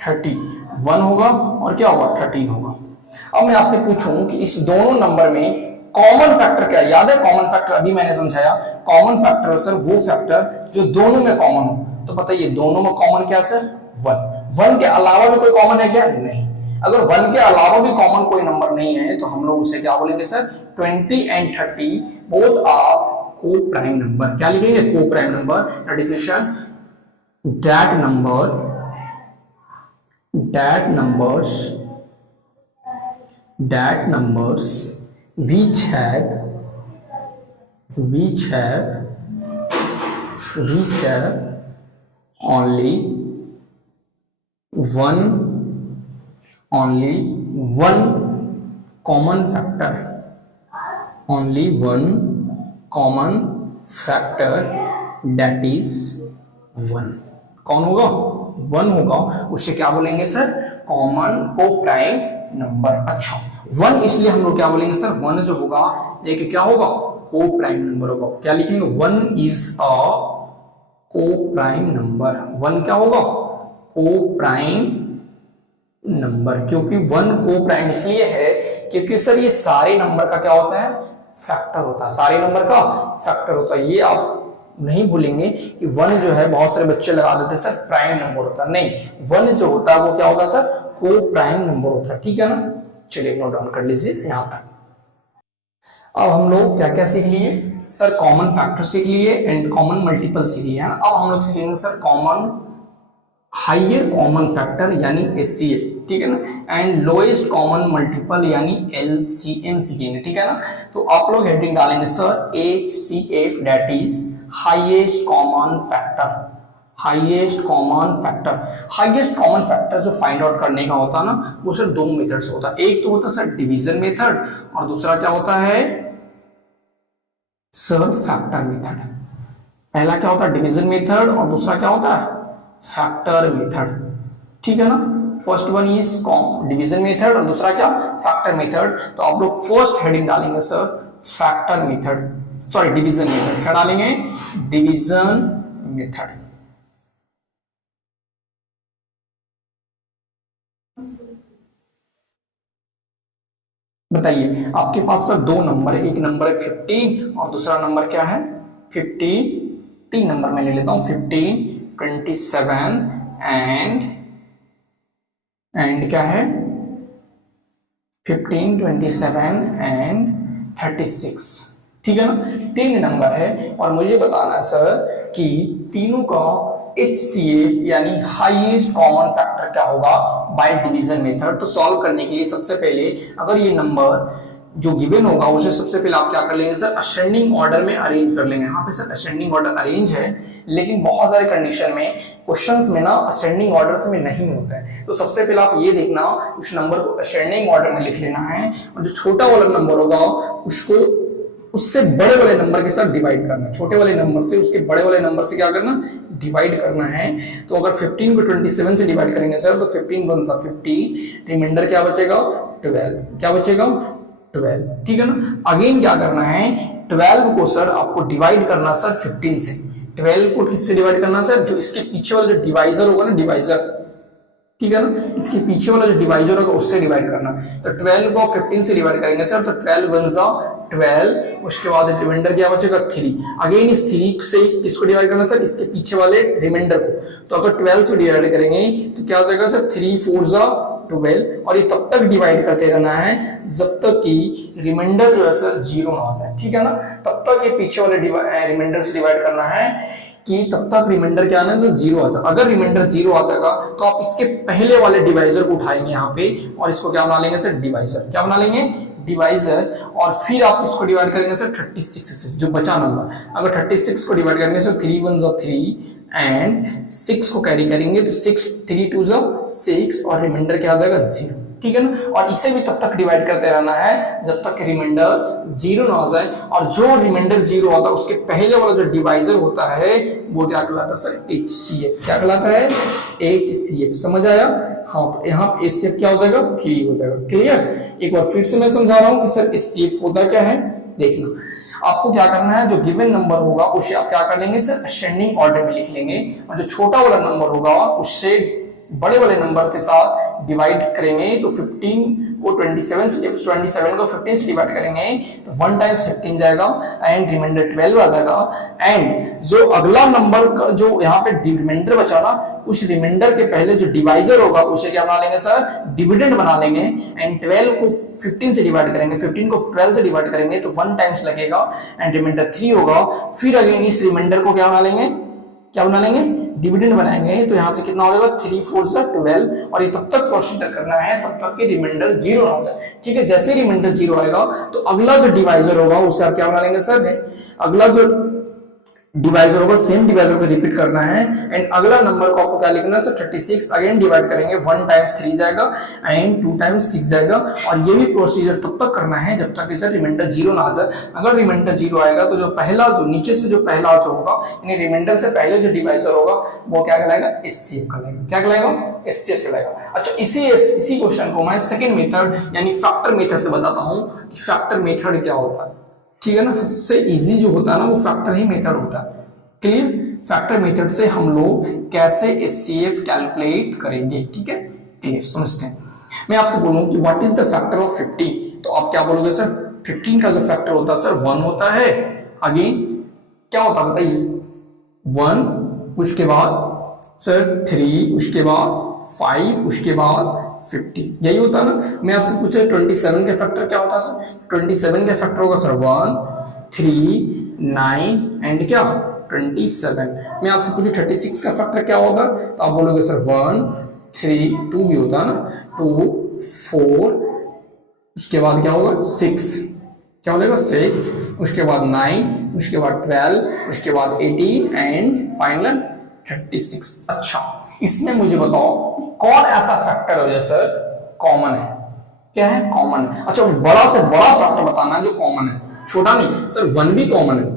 30, 1 होगा और क्या होगा, 13 होगा। अब मैं आपसे पूछूं कि इस दोनों नंबर में कॉमन फैक्टर क्या है। याद है कॉमन फैक्टर, अभी मैंने समझाया। कॉमन फैक्टर सर वो फैक्टर जो दोनों में कॉमन हो। तो बताइए दोनों में कॉमन क्या सर, 1। 1 के अलावा भी कोई कॉमन है क्या, नहीं। अगर 1 के अलावा भी कॉमन कोई नंबर नहीं है तो हम लोग उसे क्या बोलेंगे सर, 20 एंड 30 बोथ आर को प्राइम नंबर। क्या लिखेंगे, को prime number. Definition, that numbers which have only one common factor, that is 1। कौन होगा, 1 होगा। उसे क्या बोलेंगे सर, कॉमन को प्राइम नंबर। अच्छा, 1 इसलिए हम लोग क्या बोलेंगे सर, 1 जो होगा एक क्या होगा, को प्राइम नंबर होगा। क्या लिखेंगे, 1 इज अ को प्राइम नंबर। 1 क्या होगा, को प्राइम नंबर। क्योंकि 1 को प्राइम इसलिए है क्योंकि सर ये सारे नंबर का क्या होता है, फैक्टर होता है। सारे नंबर का फैक्टर होता है। ये आप नहीं भूलेंगे कि 1 जो है, बहुत सारे बच्चे लगा देते हैं सर प्राइम नंबर होता है, नहीं। 1 जो होता है वो क्या होता है सर, को प्राइम नंबर होता है, ठीक है ना। चलिए नोट डाउन कर लीजिए यहां तक। अब हम लोग क्या क्या सीख लिए सर, कॉमन फैक्टर सीख लिए एंड कॉमन मल्टीपल सीख लिए, है ना। अब हम लोग सीखेंगे sir common higher common factor यानी HCF, ठीक है ना, एंड लोएस्ट कॉमन मल्टीपल यानी LCM सीखेंगे, ठीक है ना। तो आप लोग हेडिंग डालेंगे sir HCF, that is highest common factor. Highest common factor जो फाइंड आउट करने का होता है ना, वो सर 2 मेथड से होता है। एक तो होता है सर डिवीजन मेथड और दूसरा क्या होता है सर, फैक्टर मेथड। पहला क्या होता है, डिवीजन मेथड, और दूसरा क्या होता है, फैक्टर मेथड, ठीक है ना। First one is division method और दूसरा क्या, फैक्टर मेथड। तो आप लोग फर्स्ट हेडिंग डालेंगे sir factor method, sorry division method. क्या डालेंगे, डिवीजन मेथड। बताइए आपके पास सर 2 नंबर है, एक नंबर है 15 और दूसरा नंबर क्या है 15। 3 नंबर मैं ले लेता हूं, 15, 27 एंड एंड क्या है 15, 27 एंड 36, ठीक है ना। तीन नंबर है और मुझे बताना है सर कि तीनों का HCF यानी हाईएस्ट कॉमन फैक्टर क्या होगा बाय डिवीजन मेथड। तो सॉल्व करने के लिए सबसे पहले अगर ये नंबर जो गिवन होगा उसे सबसे पहले आप क्या कर लेंगे सर, असेंडिंग ऑर्डर में अरेंज कर लेंगे। यहाँ पे सर असेंडिंग ऑर्डर अरेंज है, लेकिन बहुत सारे कंडीशन में क्वेश्चंस में ना असेंडिंग ऑर्डर में नहीं होता है। तो सबसे पहले आप ये देखना उस नंबर को असेंडिंग ऑर्डर में लिख लेना है और जो छोटा वाला नंबर होगा उसको उससे बड़े वाले नंबर के साथ डिवाइड करना है। छोटे वाले नंबर से उसके बड़े वाले नंबर से क्या करना, डिवाइड करना है। तो अगर 15 को 27 से डिवाइड करेंगे सर तो 15 वन सा 50, रिमाइंडर क्या बचेगा 12, क्या बचेगा 12, ठीक है ना। अगेन क्या करना है 12 को सर आपको डिवाइड करना सर 15 से। 12 को किससे डिवाइड करना सर, जो इसके पीछे वाला जो डिवाइजर होगा ना, डिवाइजर, ठीक है ना, इसके पीछे वाला जो डिवाइजर होगा उससे डिवाइड करना। तो 12 को 15 से डिवाइड करेंगे सर तो 12 वन सा 12, उसके बाद रिमाइंडर क्या बचेगा 3। अगेन इस 3 से किसको डिवाइड करना सर, इसके पीछे वाले रिमाइंडर को। तो अगर 12 से डिवाइड करेंगे तो क्या हो जाएगा सर 3 4 जा 12, और ये तब तक डिवाइड करते रहना है जब तक कि रिमाइंडर जो है सर 0 ना हो जाए, ठीक है ना। तब तक ये पीछे वाले रिमाइंडर से डिवाइड करना है कि तब तक रिमाइंडर क्या आना है, 0 आ जाएगा। अगर रिमाइंडर 0 आ जाएगा तो आप इसके पहले वाले डिवाइजर को उठाएंगे यहाँ पे और इसको क्या बना लेंगे सर, डिवाइजर। क्या बना लेंगे, डिवाइजर। और फिर आप इसको डिवाइड करेंगे सर 36 से, जो बचा नंबर। अगर 36 को डिवाइड करेंगे सर 3 1 जा 3 एंड 6 को कैरी करेंगे तो 6 3 2 जा 6 और रिमाइंडर क्या आ जाएगा 0, ठीक है ना। और इसे भी तब तक डिवाइड करते रहना है जब तक रिमाइंडर 0 ना आ जाए। और जो रिमाइंडर 0 आता है उसके पहले वाला जो डिवाइजर होता है वो क्या कहलाता है सर, HCF। क्या कहलाता है, HCF। समझ आया। हाँ, तो यहाँ HCF क्या हो जाएगा 3 हो जाएगा। क्लियर। एक बार फिर से मैं समझा रहा हूँ कि सर HCF होता क्या है। देखना आपको क्या करना है, जो गिवन नंबर होगा उसे आप क्या कर लेंगे सर, असेंडिंग ऑर्डर में लिख लेंगे और जो छोटा वाला नंबर होगा उससे बड़े वाले नंबर के साथ डिवाइड करेंगे। तो 15 को 27 से 27 को 15 से डिवाइड करेंगे तो 1 टाइम्स 15 जाएगा एंड रिमाइंडर 12 आ जाएगा। एंड जो अगला नंबर का जो यहाँ पे रिमाइंडर बचा ना, उस रिमाइंडर के पहले जो डिवाइजर होगा उसे क्या बना लेंगे सर, डिविडेंड बना लेंगे। एंड 12 को 15 से डिवाइड करेंगे, 15 को 12 से डिवाइड करेंगे तो 1 टाइम्स लगेगा एंड रिमाइंडर 3 होगा। फिर अगेन इस रिमाइंडर को क्या बना लेंगे, क्या बना लेंगे, डिविडेंड बनाएंगे। तो यहां से कितना हो जाएगा 3 4 जा 12 और ये तब तक प्रोसीजर करना है तब तक कि रिमाइंडर 0 ना हो जाए, ठीक है। जैसे रिमाइंडर 0 आएगा तो अगला जो डिवाइजर होगा उसे आप क्या बना लेंगे सर, अगला जो डिवाइजर होगा सेम डिवाइजर को रिपीट करना है। एंड अगला नंबर को आपको क्या लिखना है सर 36, अगेन डिवाइड करेंगे 1 टाइम्स 3 जाएगा एंड 2 टाइम्स 6 जाएगा। और ये भी प्रोसीजर तब तक करना है जब तक कि सर रिमाइंडर 0 ना आ जाए। अगर रिमाइंडर 0 आएगा तो जो पहला जो नीचे से जो पहला जो होगा यानी रिमाइंडर से पहले जो डिवाइजर होगा वो क्या कहलाएगा, HCF कहलाएगा। क्या कहलाएगा, HCF कहलाएगा। अच्छा, इसी क्वेश्चन को मैं सेकंड मेथड यानी फैक्टर मेथड से बताता हूं कि फैक्टर मेथड क्या होता है, ठीक है ना। सबसे इजी जो होता है ना वो फैक्टर ही मेथड होता है। क्लियर। फैक्टर मेथड से हम लोग कैसे HCF कैलकुलेट करेंगे, ठीक है। क्लियर, समझते हैं। मैं आपसे बोलूं कि what is the factor of 50, तो आप क्या बोलोगे सर, 15 का जो फैक्टर होता है सर 1 होता है। अगेन क्या होता है बताइए, 1, उसके बाद सर 3, उसके बाद 5, उसके बाद 50, यही होता है ना। मैं आपसे पूछा 27 का फैक्टर क्या होता है सर, 27 का फैक्टर होगा सर 1 3 9 एंड क्या 27। मैं आपसे पूछूं 36 का फैक्टर क्या होगा, तो आप बोलोगे सर 1 3 2 भी होता है ना, 2 4, उसके बाद क्या होगा 6, क्या हो जाएगा 6, उसके बाद 9, उसके बाद 12, उसके बाद 18 एंड फाइनल 36। अच्छा, इसमें मुझे बताओ कौन ऐसा फैक्टर हो जैसे कॉमन है, क्या है कॉमन है। अच्छा, बड़ा से बड़ा फैक्टर बताना है जो कॉमन है, छोटा नहीं सर। 1 भी कॉमन है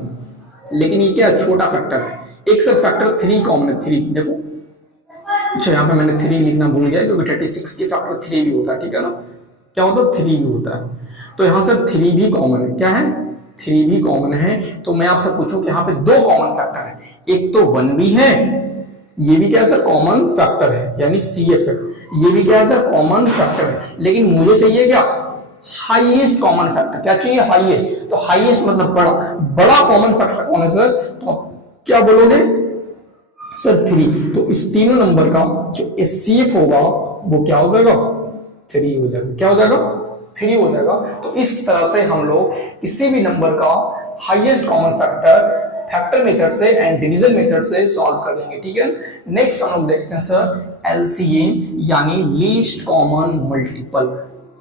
लेकिन ये क्या है, छोटा फैक्टर है। एक सर फैक्टर 3 कॉमन है, 3 देखो। अच्छा, यहाँ पे मैंने 3 लिखना भूल गया क्योंकि 36 के फैक्टर 3 भी होता है, ठीक है ना। क्या होता है 3 भी होता है, तो यहाँ सर 3 भी कॉमन है। क्या है, 3 भी कॉमन है। तो मैं आपसे पूछूं कि यहाँ पे 2 कॉमन फैक्टर है, एक तो 1 भी है, ये भी क्या है सर कॉमन फैक्टर है यानी CF है, ये भी क्या है सर कॉमन फैक्टर है। लेकिन मुझे चाहिए क्या, हाईएस्ट कॉमन फैक्टर। क्या चाहिए, हाईएस्ट। तो हाईएस्ट मतलब बड़ा, बड़ा कॉमन फैक्टर कौन है सर, तो आप क्या बोलोगे सर 3। तो इस तीनों नंबर का जो HCF होगा वो क्या हो जाएगा 3 हो जाएगा। क्या हो जाएगा 3 हो जाएगा। तो इस तरह से हम लोग किसी भी नंबर का हाईएस्ट कॉमन फैक्टर मेथड से एंड डिवीजन मेथड से सॉल्व कर लेंगे। ठीक है, नेक्स्ट हम लोग देखते हैं सर एलसीएम यानी लीस्ट कॉमन मल्टीपल,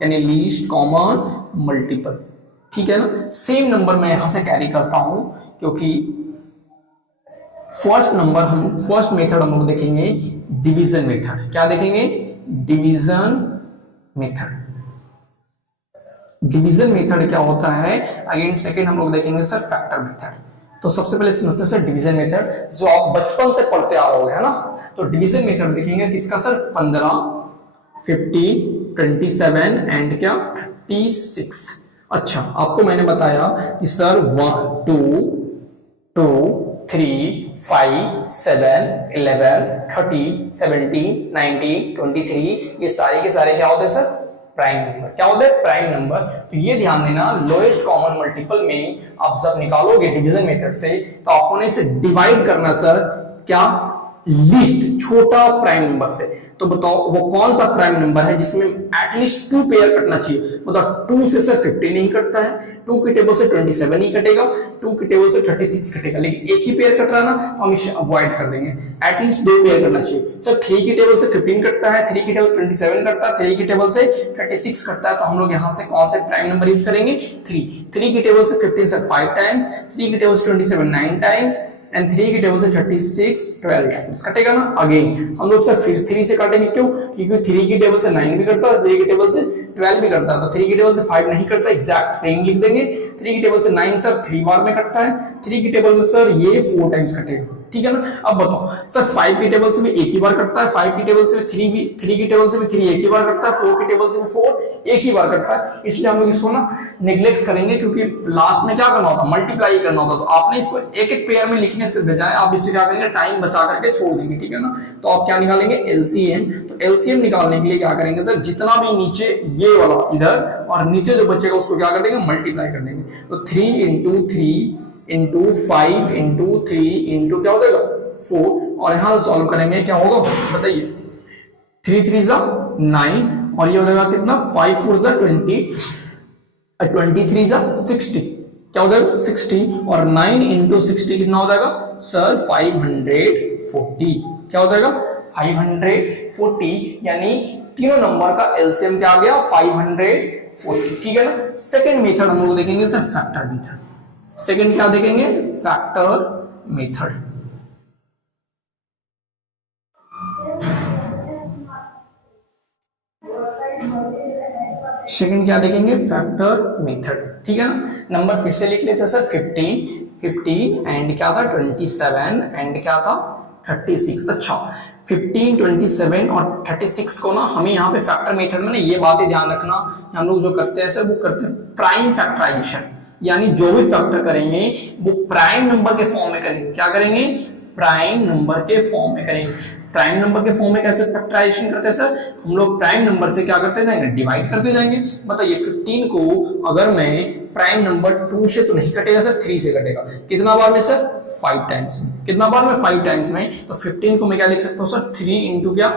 यानी लीस्ट कॉमन मल्टीपल। ठीक है ना, सेम नंबर मैं यहां से कैरी करता हूं क्योंकि फर्स्ट मेथड हम लोग देखेंगे डिवीजन मेथड। क्या देखेंगे? Division method. डिवीजन मेथड क्या होता है? अगेन सेकंड हम लोग देखेंगे सर फैक्टर मेथड। तो सबसे पहले समझते हैं सर डिवीजन मेथड, जो आप बचपन से पढ़ते आ रहे हो, है ना। तो डिवीजन मेथड देखेंगे किसका सर? 15, 50, 27 एंड क्या 36। अच्छा, आपको मैंने बताया कि सर 1 2 2 3 5 7 11 30 17 19 23 ये सारे के सारे क्या होते हैं सर? Prime number. क्या होता है? Prime number. तो ये ध्यान देना, लोएस्ट कॉमन मल्टीपल में आप जब निकालोगे डिवीजन मेथड से तो आपको इसे डिवाइड करना सर क्या? लीस्ट छोटा प्राइम नंबर से। तो बताओ वो कौन सा प्राइम नंबर है जिसमें एटलीस्ट 2 पेयर कटना चाहिए? मतलब 2 से सर 50 नहीं कटता है, 2 की टेबल से 27 नहीं कटेगा, 2 की टेबल से 36 कटेगा, लेकिन एक ही पेयर कट रहा ना तो हम इसे अवॉइड कर देंगे। एटलीस्ट 2 पेयर करना चाहिए। सर 3 की टेबल से 15 कटता है, 3 की टेबल से 27 कटता है, 3 की टेबल से 36 कटता है, तो हम लोग यहाँ से कौन से प्राइम नंबर यूज करेंगे? 3 की टेबल से 15 से 5 टाइम्स, 3 की टेबल से 27 9 टाइम्स एंड 3 की टेबल से 36 12 टाइम्स कटेगा ना। अगेन हम लोग सर फिर 3 से काटेंगे, क्यों? क्योंकि 3 की टेबल से 9 भी करता है, 3 की टेबल से 12 भी करता है, तो 3 की टेबल से 5 नहीं करता, एग्जैक्ट सेम लिख देंगे। 3 की टेबल से 9 सर 3 बार में कटता है, 3 की टेबल में सर ये 4 टाइम्स कटेगा। ठीक है ना। अब बताओ सर 5 की टेबल से भी एक ही बार कटता है, 5 की टेबल से भी 3 की टेबल से भी 3 एक ही बार कटता है, 4 की टेबल से भी 4 एक ही बार कटता है, इसलिए हम लोग इसको ना नेग्लेक्ट करेंगे, क्योंकि लास्ट में क्या करना होता है? मल्टीप्लाई करना होता। तो आपने इसको एक एक पेयर में लिखने से बजाय आप इससे क्या करेंगे? टाइम बचा करके छोड़ देंगे। ठीक है ना। तो आप क्या निकालेंगे? एलसीएम। तो एलसीएम निकालने के लिए क्या करेंगे सर? जितना भी नीचे ये वाला इधर और नीचे जो बचेगा उसको क्या कर देंगे? मल्टीप्लाई कर देंगे। तो 3 इंटू 3 इंटू 5 इंटू 3 इंटू क्या हो जाएगा 4, और यहां सॉल्व करेंगे क्या होगा बताइए? 3 3 जा 9 और ये हो जाएगा कितना? 5 4 जा 20, 23 जा 60। क्या हो जाएगा? 60 और 9 इंटू 60 कितना हो जाएगा सर? 540। क्या हो जाएगा? 540, यानी तीनों नंबर का एलसीएम क्या आ गया? 540। ठीक है ना। सेकेंड मेथड हम लोग देखेंगे सर फैक्टर मेथड। सेकेंड क्या देखेंगे? Factor method. सेकंड क्या देखेंगे? Factor method. ठीक है ना। नंबर फिर से लिख लेते हैं सर 15 एंड क्या था 27 एंड क्या था 36। अच्छा 15 27 और 36 को ना हमें यहाँ पे फैक्टर मेथड में ना ये बातें ध्यान रखना, हम लोग जो करते हैं सर वो करते हैं प्राइम फैक्टराइजेशन, यानी जो भी फैक्टर करेंगे वो प्राइम नंबर के फॉर्म में करेंगे। क्या करेंगे? प्राइम नंबर के फॉर्म में करेंगे। प्राइम नंबर के फॉर्म में कैसे फैक्टराइजेशन करते हैं सर? हम लोग प्राइम नंबर से क्या करते जाएंगे? डिवाइड करते जाएंगे। बताइए 15 को अगर मैं प्राइम नंबर 2 से तो नहीं कटेगा सर, 3 से कटेगा। कितना बार में सर? 5 टाइम्स में। कितना बार में? 5 टाइम्स में। तो 15 को मैं क्या लिख सकता हूँ सर? 3 इंटू क्या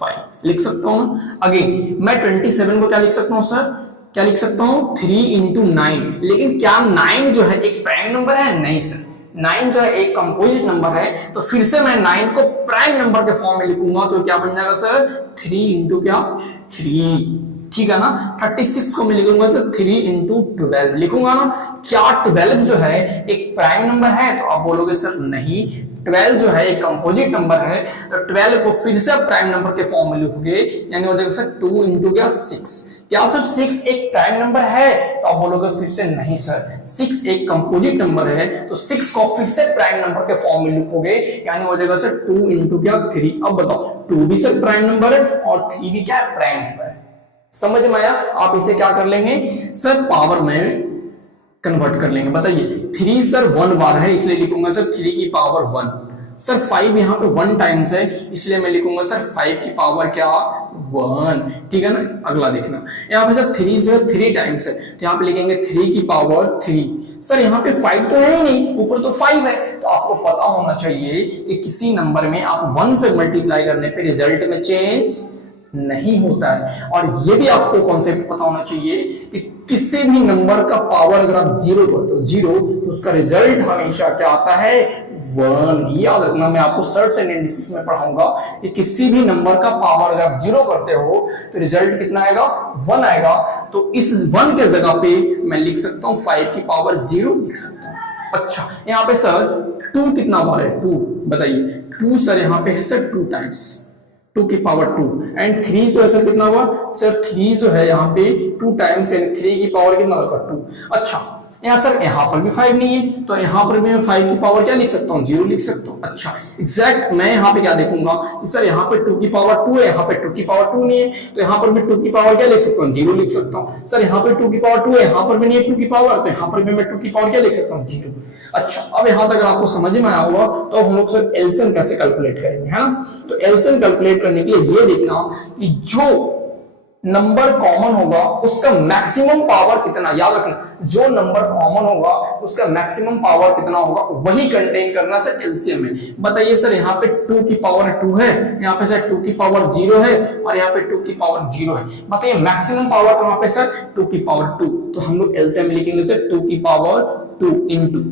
5 लिख सकता हूँ। अगेन मैं 27 को क्या लिख सकता हूँ सर? क्या लिख सकता हूँ? 3 इंटू 9। लेकिन क्या 9 जो है एक प्राइम नंबर है? नहीं सर, 9 जो है एक कंपोजिट नंबर है। तो फिर से मैं 9 को प्राइम नंबर के फॉर्म में लिखूंगा तो क्या बन जाएगा सर? 3 इंटू क्या 3। ठीक है ना। 36 को मैं लिखूंगा सर 3 इंटू 12 लिखूंगा ना। क्या 12 जो है एक प्राइम नंबर है? तो आप बोलोगे सर नहीं, 12 जो है एक कंपोजिट नंबर है। तो 12 को फिर से प्राइम नंबर के फॉर्म में लिखोगे, यानी हो जाएगा सर 2 इंटू क्या 6। क्या सर 6 एक प्राइम नंबर है? तो आप बोलोगे फिर से नहीं सर, 6 एक कंपोजिट नंबर है। तो 6 को फिर से प्राइम नंबर के फॉर्म में लिखोगे, यानी हो जाएगा सर 2 इंटू क्या 3। अब बताओ 2 भी सर प्राइम नंबर है और 3 भी क्या है? प्राइम नंबर है। समझ में आया? आप इसे क्या कर लेंगे सर? पावर में कन्वर्ट कर लेंगे। बताइए 3 सर 1 बार है, इसलिए लिखूंगा सर 3 की पावर 1। सर 5 यहाँ पे 1 टाइम्स है, इसलिए मैं लिखूंगा सर 5 की पावर क्या 1। ठीक है ना। अगला देखना, यहाँ पे सर 3 जो है 3 टाइम्स है, तो यहाँ पे लिखेंगे 3 की पावर 3। सर यहाँ पे 5 तो है ही नहीं, ऊपर तो 5 है। तो आपको पता होना चाहिए कि किसी नंबर में आप 1 से मल्टीप्लाई करने पे रिजल्ट में चेंज नहीं होता है। और ये भी आपको कॉन्सेप्ट पता होना चाहिए कि किसी भी नंबर का पावर अगर आप जीरो करते हो, जीरो, तो उसका रिजल्ट हमेशा क्या आता है, वन। याद रखना, मैं आपको सर्च एंड एनालिसिस में पढ़ाऊंगा कि किसी भी नंबर का पावर अगर आप जीरो करते हो तो रिजल्ट कितना आएगा, वन आएगा। तो इस वन के जगह पे मैं लिख सकता हूं 5 की पावर जीरो लिख सकता हूं। अच्छा, यहाँ पे सर 2 कितना बार है, 2 बताइए। 2 सर यहाँ पे है सर 2 टाइम्स, 2 की पावर 2। एंड 3 जो है सर कितना हुआ सर, 3 जो है यहाँ पे 2 टाइम्स, यानी 3 की पावर कितना होगा 2। अच्छा, यहाँ सर यहाँ पर भी 5 नहीं है, तो यहाँ पर भी मैं 5 की पावर क्या लिख सकता हूँ, 0 लिख सकता हूँ। अच्छा, एग्जैक्ट मैं यहाँ पे क्या देखूंगा सर, यहाँ पे 2 की पावर 2 है, यहाँ पे 2 की पावर 2 नहीं है, तो यहाँ पर भी 2 की पावर क्या लिख सकता हूँ, 0 लिख सकता हूँ। सर यहाँ पे 2 की पावर 2 है, यहाँ पर भी नहीं है 2 की पावर, तो यहाँ पर भी मैं 2 की पावर क्या लिख सकता हूँ, 0। अच्छा, अब यहाँ तक आपको समझ में आया होगा, तो हम लोग सर एलसीएम कैसे कैलकुलेट करेंगे, है ना। तो एलसीएम कैलकुलेट करने के लिए ये देखना कि जो नंबर कॉमन होगा उसका मैक्सिमम पावर कितना, याद रखना, जो नंबर कॉमन होगा उसका मैक्सिमम पावर कितना होगा वही कंटेन करना सर एलसीएम में। बताइए सर, यहाँ पे 2 की पावर 2 है, यहाँ पे सर 2 की पावर 0 है, और यहाँ पे 2 की पावर 0 है। बताइए मैक्सिमम पावर कहाँ पे सर, 2 की पावर 2, तो हम लोग एलसीएम में लिखेंगे सर 2 की पावर 2 इंटू,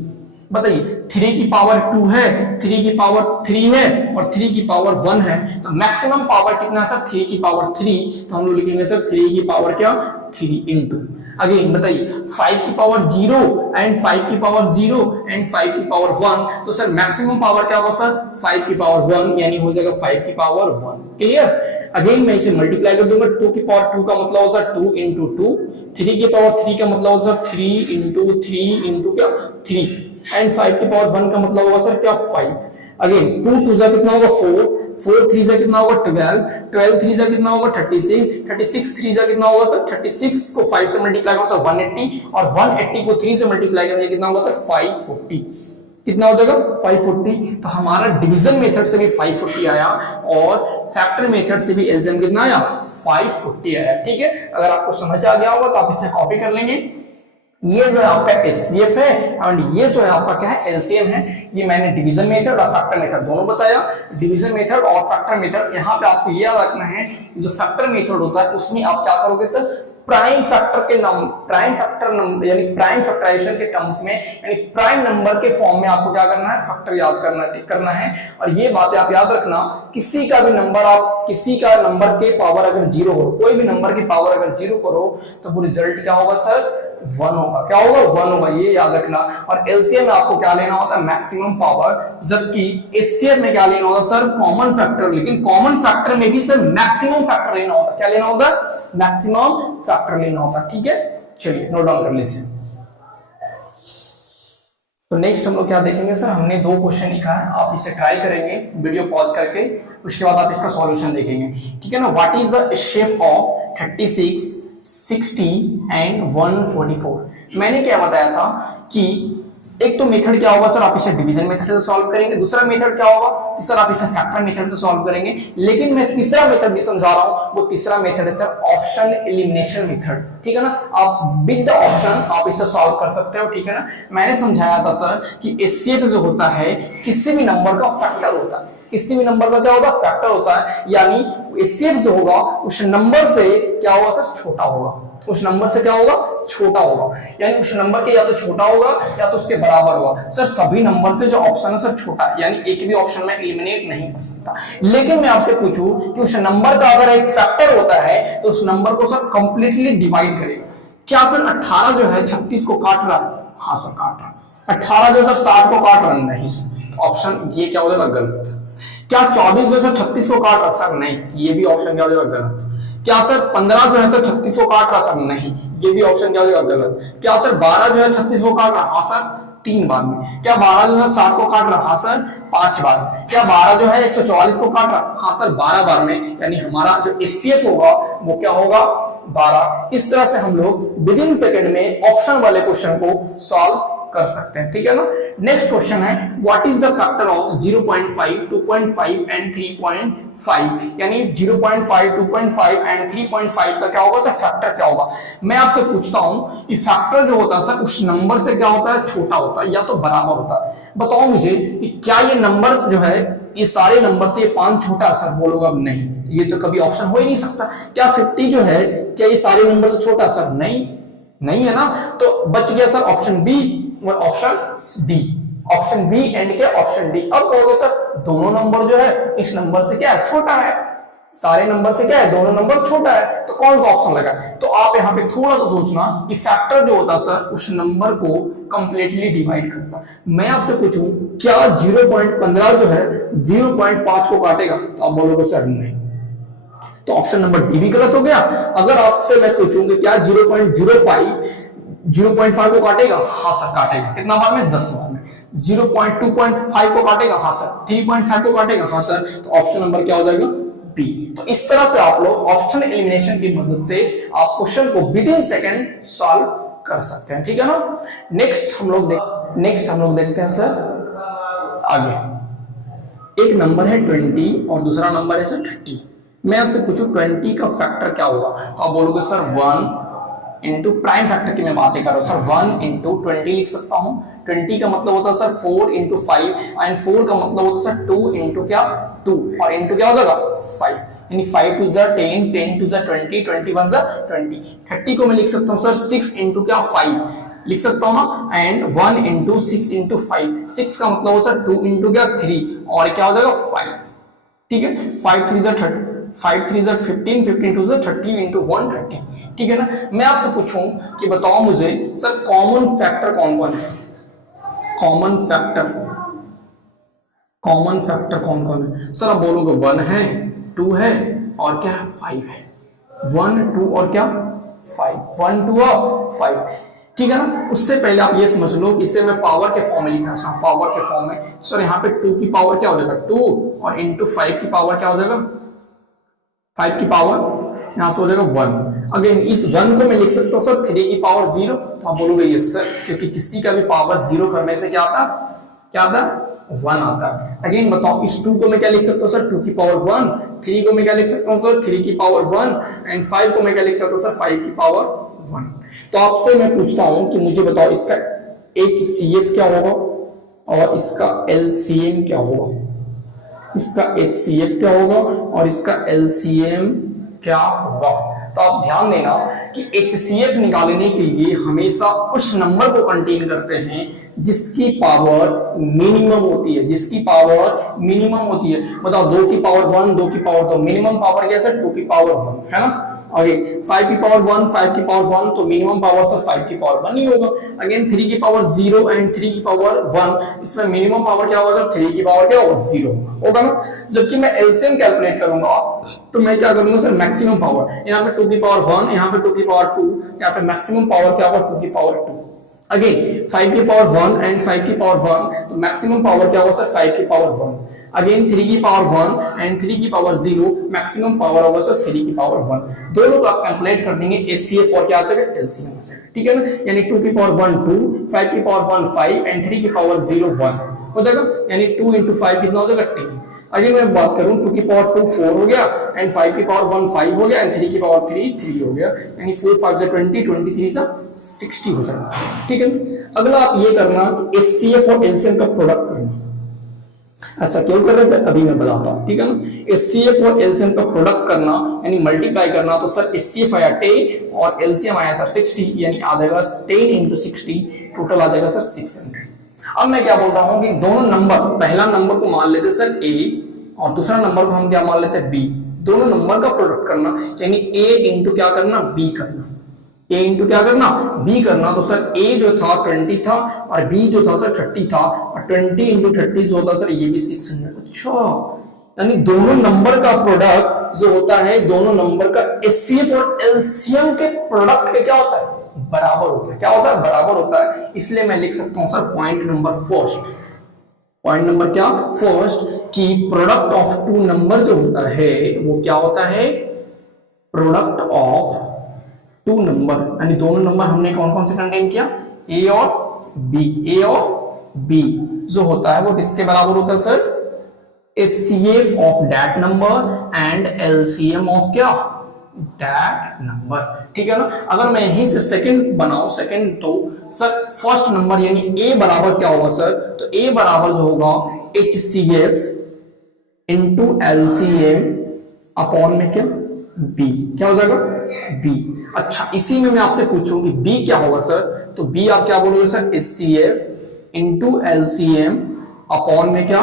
बताइए 3 की पावर 2 है, 3 की पावर 3 है, और 3 की पावर 1 है, तो मैक्सिमम पावर कितना सर, 3 की पावर 3, तो हम लोग लिखेंगे सर 3 की पावर क्या, 3 इंटू। अगेन बताइए 5 की पावर 0 एंड 5 की पावर 0 एंड 5 की पावर 1, तो सर मैक्सिमम पावर क्या होगा सर, 5 की पावर 1, यानी हो जाएगा 5 की पावर 1। क्लियर। अगेन मैं इसे मल्टीप्लाई कर दूंगा, 2 की पावर 2 का मतलब होगा सर 2 इंटू 2, 3 की पावर 3 का मतलब होगा सर 3 इंटू 3 इंटू क्या 3, एंड 5 की पावर 1 का मतलब होगा सर क्या 5। अगेन 2 2 जा कितना होगा 4, 4 3 जा कितना होगा 12, 12 3 जा कितना होगा 36, 36 3 जा कितना होगा सर 36 को 5 से मल्टीप्लाई करो तो 180, और 180 को 3 से मल्टीप्लाई करेंगे कितना होगा सर 540, कितना हो जाएगा 540। तो हमारा डिवीजन मेथड से भी 540 आया, और फैक्टर मेथड से भी एलसीएम कितना आया, 540 आया। ठीक है, अगर आपको समझ आ गया होगा तो आप इसे कॉपी कर लेंगे। ये जो है आपका एचसीएफ है, एंड ये जो है आपका क्या है, एलसीएम है। ये मैंने डिवीजन मेथड और फैक्टर मेथड दोनों बताया। डिवीजन मेथड और फैक्टर मेथड, यहाँ पे आपको ये याद रखना है, जो फैक्टर मेथड होता है उसमें आप क्या करोगे सर, प्राइम फैक्टर के प्राइम फैक्टर यानी प्राइम फैक्टराइजेशन के टर्म्स में, यानी प्राइम नंबर के फॉर्म में आपको क्या करना है, फैक्टर याद करना है। और ये बातें आप याद रखना, किसी का भी नंबर, आप किसी का नंबर के पावर अगर 0 हो, कोई भी नंबर की पावर अगर 0 करो तो वो रिजल्ट क्या होगा सर, 1 होगा। क्या होगा, 1 होगा, ये याद रखना। और एलसीएम में आपको क्या लेना होता है, मैक्सिमम पावर, जबकि एचसीएफ में क्या लेना होगा सर, कॉमन फैक्टर। लेकिन कॉमन फैक्टर में भी सर मैक्सिमम फैक्टर लेना होता है। क्या लेना होता है, मैक्सिमम फैक्टर लेना होता है। ठीक है, चलिए नोट डाउन कर लीजिए। तो नेक्स्ट हम लोग क्या देखेंगे सर, हमने 2 क्वेश्चन लिखा है, आप इसे ट्राई करेंगे वीडियो पॉज करके, उसके बाद आप इसका सॉल्यूशन देखेंगे। ठीक है ना। What is the shape of 36, 60 and 144। मैंने क्या बताया था कि एक तो मेथड क्या होगा सर, आप इसे डिवीजन मेथड से सॉल्व करेंगे। दूसरा मेथड क्या होगा कि सर आप इसे फैक्टर मेथड से सॉल्व करेंगे। लेकिन मैं तीसरा मेथड भी समझा रहा हूं, वो तीसरा मेथड है सर ऑप्शन एलिमिनेशन मेथड। ठीक है ना, आप विद द ऑप्शन आप इसे सॉल्व कर सकते हो। ठीक है ना, मैंने समझाया था सर कि एचसीएफ जो होता है किसी भी नंबर का फैक्टर होता है, किसी भी नंबर का क्या होता है, फैक्टर होता है। यानी एचसीएफ जो होगा उस नंबर से क्या होगा सर, छोटा होगा, उस नंबर से क्या होगा, छोटा होगा। यानी उस नंबर के या तो छोटा होगा या तो उसके बराबर होगा। सर सभी नंबर से जो ऑप्शन है सर छोटा है, यानी एक भी ऑप्शन में एलिमिनेट नहीं कर सकता। लेकिन मैं आपसे पूछूं कि उस नंबर का अगर एक फैक्टर होता है तो उस नंबर को सर कंप्लीटली डिवाइड करेगा। क्या सर 18 जो है 36 को काट रहा है, हाँ सर काट रहा है। 18 जो सर 60 को काट रहा है, नहीं सर, ऑप्शन ये क्या हो जाएगा, गलत। क्या 24 जो सर 36 को काट रहा, सर नहीं, ये भी ऑप्शन क्या हो जाएगा, गलत। क्या सर 15 जो है सर 36 को काट रहा, सर नहीं, ये भी ऑप्शन क्या हो जाएगा, गलत। क्या सर 12 जो है 36 को काट रहा, हाँ सर 3 बार में। क्या 12 जो है 60 को काट रहा, हाँ सर 5 बार। क्या 12 जो है 144 को काट रहा, हाँ सर 12 बार में। यानी हमारा जो एचसीएफ होगा वो क्या होगा, 12। इस तरह से हम लोग विद इन सेकेंड में ऑप्शन वाले क्वेश्चन को सॉल्व कर सकते हैं। ठीक है ना। नेक्स्ट क्वेश्चन है, what is the factor of 0.5, 2.5 and 3.5। यानी 0.5, 2.5 एंड 3.5 का क्या होगा सर, फैक्टर क्या होगा। मैं आपसे पूछता हूं कि फैक्टर जो होता है सर उस नंबर से क्या होता है, छोटा होता है या तो बराबर होता है। बताओ मुझे कि क्या ये नंबर जो है ये सारे नंबर से ये 5 छोटा है सर, बोलोगे अब नहीं, ये तो कभी ऑप्शन हो ही नहीं सकता। क्या 50 जो है क्या ये सारे नंबर से छोटा सर? नहीं, नहीं है ना, तो बच गया सर ऑप्शन बी और option D, option B and क्या ऑप्शन डी। अब कहोगे सर दोनों नंबर जो है इस नंबर से क्या है छोटा है, सारे नंबर से क्या है दोनों नंबर छोटा है, तो कौन सा ऑप्शन लगा? तो आप यहाँ पे थोड़ा सा सोचना कि फैक्टर जो होता है सर उस नंबर को कंप्लीटली डिवाइड करता। मैं आपसे पूछूं क्या 0.15 जो है 0.5 को काटेगा? तो आप बोलोगे सर नहीं, तो ऑप्शन नंबर डी भी गलत हो गया। अगर आपसे मैं पूछूं कि क्या 0.05 को काटेगा? हाँ सर काटेगा। कितना बार में? 10 बार में। 0.2.5 को काटेगा? हाँ सर। 3.5 को काटेगा? हाँ सर। तो ऑप्शन नंबर क्या हो जाएगा? बी। तो इस तरह से आप लोग ऑप्शन एलिमिनेशन की मदद से आप क्वेश्चन को विद इन सेकंड सॉल्व कर सकते हैं, ठीक है ना। नेक्स्ट हम लोग देखते हैं सर आगे। एक नंबर है 20 और दूसरा नंबर है सर 30। मैं आपसे पूछूं 20 का फैक्टर क्या होगा? तो आप बोलोगे सर 1 इंटू प्राइम फैक्टर की मैं बातें कर रहा हूं सर, 1 इंटू 20 लिख सकता हूं। 20 का मतलब होता है सर 4 इंटू 5 एंड 4 का मतलब होता है सर 2 इंटू क्या 2 और इंटू क्या हो जाएगा 5, यानी 5 टू जा 10, 10 टू जा 20, 21 जा 20। 30 को मैं लिख सकता हूं सर 6 इंटू क्या 5 लिख सकता हूं ना, एंड 1 इंटू 6 इंटू 5। 6 का मतलब हो सर 2 इंटू क्या 3 और क्या हो जाएगा 5, ठीक है। 5 3 जा 30, 5 3 जा 15, 15 2 जा 30 इंटू 1 30, ठीक है ना। मैं आपसे पूछूं कि बताओ मुझे सर कॉमन फैक्टर कौन कौन है? कॉमन फैक्टर कौन कौन है सर? आप बोलोगे 1 है, 2 है और क्या है 5 है। 1 2 और क्या 5, 1 2 और 5, ठीक है ना। उससे पहले आप ये समझ लो, इसे मैं पावर के फॉर्म में लिखना चाहता हूं, पावर के फॉर्म में। सर यहाँ पे 2 की पावर क्या हो जाएगा 2 और इंटू 5 की पावर क्या हो जाएगा 5 की पावर यहां से हो जाएगा 1। अगेन इस 1 को मैं लिख सकता हूं सर 3 की पावर 0। तो आप बोलोगे यस सर, क्योंकि किसी का भी पावर 0 करने से क्या आता 1 आता है। अगेन बताओ इस 2 को मैं क्या लिख सकता हूं सर 2 की पावर 1, 3 को मैं क्या लिख सकता हूं सर 3 की पावर 1 एंड 5 को मैं क्या लिख सकता हूं सर 5 की पावर 1। तो आपसे मैं पूछता हूं कि मुझे बताओ इसका HCF क्या होगा और इसका LCM क्या होगा? इसका HCF क्या होगा और इसका LCM क्या होगा? तो आप ध्यान देना कि HCF निकालने के लिए हमेशा उस नंबर को कंटेन करते हैं जिसकी पावर मिनिमम होती है, जिसकी पावर मिनिमम होती है। बताओ 2 की पावर 1, 2 की पावर 2, मिनिमम पावर क्या है 2 की पावर 1 है ना। अगेन 5 की पावर 1, 5 की पावर 1, तो मिनिमम पावर सर 5 की पावर 1 ही होगा। अगेन 3 की पावर 0 एंड 3 की पावर 1, इसमें मिनिमम पावर क्या होगा सर 3 की पावर क्या होगा 0 होगा ना। जबकि मैं एलसीएम कैलकुलेट करूंगा तो मैं क्या करूंगा सर मैक्सिमम पावर, यहाँ पे 2 की पावर 1, यहाँ पे 2 की पावर 2, यहाँ पे मैक्सिमम पावर क्या होगा 2 की पावर 2। अगेन 5 की पावर 1 एंड 5 की पावर 1, तो मैक्सिमम पावर क्या होगा सर 5 की पावर 1। अगेन 3 की पावर 1 एंड 3 की पावर 0, मैक्सिमम पावर होगा सर 3 की पावर 1। दोनों को आप कैलकुलेट कर देंगे एचसीएफ और क्या आ जाएगा एलसीएम आ जाएगा, ठीक है ना। यानी 2 की पावर 1 2, 5 की पावर 1 5 एंड 3 की पावर 0 1 हो जाएगा, यानी 2 इंटू 5 कितना हो जाएगा 10। अगर मैं बात करूं 2 की पावर 2 4 हो गया एंड 5 की पावर 1 5 हो गया एंड 3 की पावर 3 3 हो गया, यानी 4 5 से 20, 23 से 60 हो जाएगा, ठीक है। अगला आप ये करना एचसीएफ और एलसीएम का प्रोडक्ट करना। ऐसा क्यों कर रहे हैं सर अभी मैं बताता हूं, ठीक है ना। एचसीएफ और एलसीएम का प्रोडक्ट करना यानी मल्टीप्लाई करना, तो सर एचसीएफ आया 10 और एलसीएम आया सर 60, यानी आ जाएगा 10 इंटू 60, टोटल आ जाएगा सर 600। अब मैं क्या बोल रहा हूं कि दोनों नंबर, पहला नंबर को मान लेते सर ए और दूसरा नंबर को हम क्या मान लेते हैं बी। दोनों नंबर का प्रोडक्ट करना यानी ए इंटू क्या करना बी करना, ए इंटू क्या करना बी करना। तो सर ए जो था 20 था और बी जो था सर 30 था, और 20 इंटू 30 होता सर ये भी 600। अच्छा, यानी दोनों नंबर का प्रोडक्ट जो होता है, दोनों नंबर का एचसीएफ और एलसीएम के प्रोडक्ट के क्या होता है बराबर होता है। क्या होता है बराबर होता है। इसलिए मैं लिख सकता हूं sir point number first, point number क्या फर्स्ट, कि प्रोडक्ट ऑफ टू नंबर जो होता है वो क्या होता है प्रोडक्ट ऑफ टू नंबर, यानी दोनों नंबर हमने कौन कौन से कंटेन किया ए और बी। ए और बी जो होता है वो किसके बराबर होता है sir HCF of that number and LCM of क्या दैट नंबर, ठीक है ना। अगर मैं यहीं से सेकंड बनाऊं, सेकंड तो सर फर्स्ट नंबर यानी A बराबर क्या होगा सर, तो A बराबर जो होगा HCF इंटू एलसीएम अपॉन में क्या बी, क्या हो जाएगा बी। अच्छा इसी में मैं आपसे पूछूं कि बी क्या होगा सर, तो बी आप क्या बोलोगे sir, HCF into LCM upon में क्या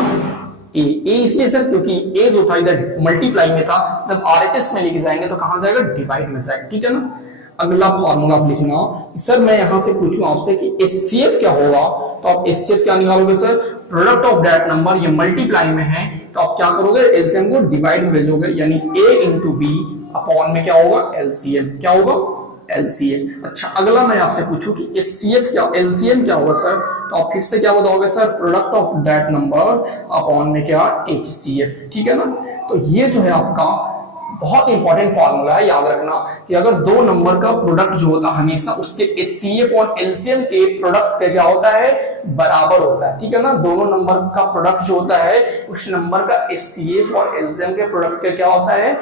ए। इसलिए सर क्योंकि ए जो था इधर मल्टीप्लाई में था, जब आरएचएस में लेके जाएंगे तो कहां जाएगा, डिवाइड में जाएगा, ठीक है ना। अगला फॉर्मूला आप लिखना, सर मैं यहां से पूछूं आपसे कि एचसीएफ क्या होगा, तो आप एचसीएफ क्या निकालोगे sir, product of that number, ये मल्टीप्लाई में है तो आप क्या करोगे, एलसीएम को डिवाइड में भेजोगे, यानी ए इंटू बी अपॉन में क्या होगा, एलसीएम, क्या होगा एलसीएम। अच्छा अगला मैं आपसे पूछूं कि एचसीएफ क्या, एलसीएम क्या होगा सर, तो आप फिर से क्या बताओगे sir, product of that number upon में क्या एचसीएफ, ठीक है ना। तो ये जो है आपका बहुत इंपॉर्टेंट फॉर्मूला है, याद रखना कि अगर दो नंबर का प्रोडक्ट जो होता है हमेशा उसके एचसीएफ और एलसीएम के प्रोडक्ट का क्या होता है, बराबर होता है, ठीक है ना। दोनों नंबर का प्रोडक्ट जो होता है उस नंबर का एचसीएफ और एलसीएम के प्रोडक्ट का क्या होता है,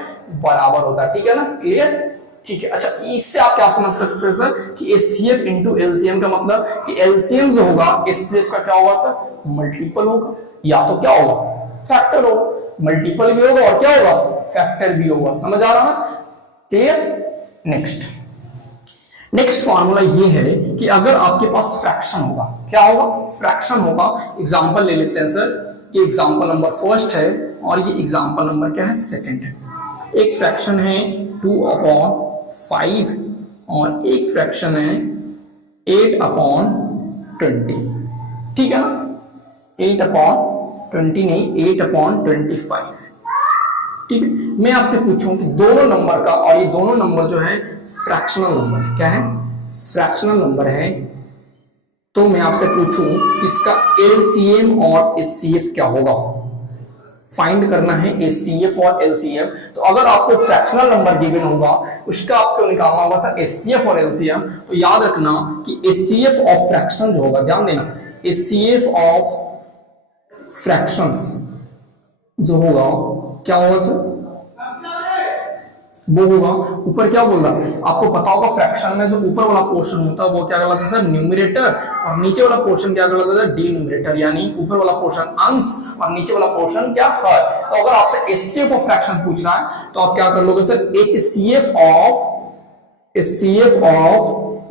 बराबर होता है, ठीक है ना, क्लियर, ठीक है। अच्छा इससे आप क्या समझ सकते हैं सर कि एचसीएफ इंटू एलसीएम का मतलब कि एलसीएम जो होगा एचसीएफ का क्या होगा सर, मल्टीपल होगा, या तो क्या होगा, फैक्टर होगा, मल्टीपल भी होगा और क्या होगा, फैक्टर भी होगा, समझ आ रहा है, क्लियर। नेक्स्ट फॉर्मूला ये है कि अगर आपके पास फ्रैक्शन होगा, क्या होगा, फ्रैक्शन होगा। एग्जांपल ले लेते हैं सर, ये एग्जांपल नंबर फर्स्ट है और ये एग्जांपल नंबर क्या है, सेकंड है। एक फ्रैक्शन है 2/5 और एक फ्रैक्शन है 8/20, ठीक है ना, 8/20 नहीं 8/25, ठीक है। मैं आपसे पूछूं कि दोनों नंबर का, और ये दोनों नंबर जो है फ्रैक्शनल नंबर है, क्या है, फ्रैक्शनल नंबर है, तो मैं आपसे पूछूं इसका एलसीएम और एचसीएफ क्या होगा, फाइंड करना है एचसीएफ और एलसीएम। तो अगर आपको फ्रैक्शनल नंबर गिवन होगा उसका आपको निकालना होगा सर एचसीएफ और एलसीएम, तो याद रखना कि एचसीएफ ऑफ फ्रैक्शन जो होगा, ध्यान देना, एचसीएफ ऑफ फ्रैक्शंस जो होगा क्या होगा सर, वो होगा, ऊपर क्या बोल रहा है आपको पता होगा, फ्रैक्शन में जो ऊपर वाला पोर्शन होता है वो क्या कहलाता है सर, न्यूमरेटर, और नीचे वाला पोर्शन क्या कहलाता है, डिनोमिनेटर, यानी ऊपर वाला पोर्शन अंश और नीचे वाला पोर्शन क्या है। तो अगर आपसे एचसीएफ ऑफ फ्रैक्शन पूछ रहा है तो आप क्या कर लोगे sir, HCF of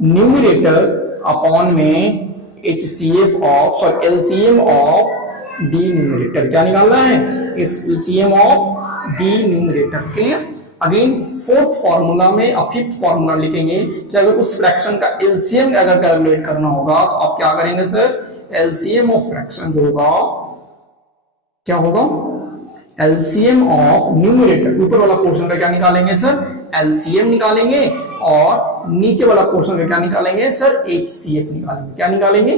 numerator upon में HCF of, sorry LCM of denominator, क्या निकालना है, LCM of denominator, clear. Again fourth formula में अब फिफ्थ फार्मूला लिखेंगे कि अगर उस फ्रैक्शन का एलसीएम अगर कैलकुलेट करना होगा तो आप क्या करेंगे सर, एलसीएम ऑफ फ्रैक्शन जो होगा क्या होगा, एलसीएम ऑफ न्यूमरेटर, ऊपर वाला पोर्शन का क्या निकालेंगे सर, एलसीएम निकालेंगे, और नीचे वाला पोर्शन का क्या निकालेंगे सर, एचसीएफ निकालेंगे, क्या निकालेंगे,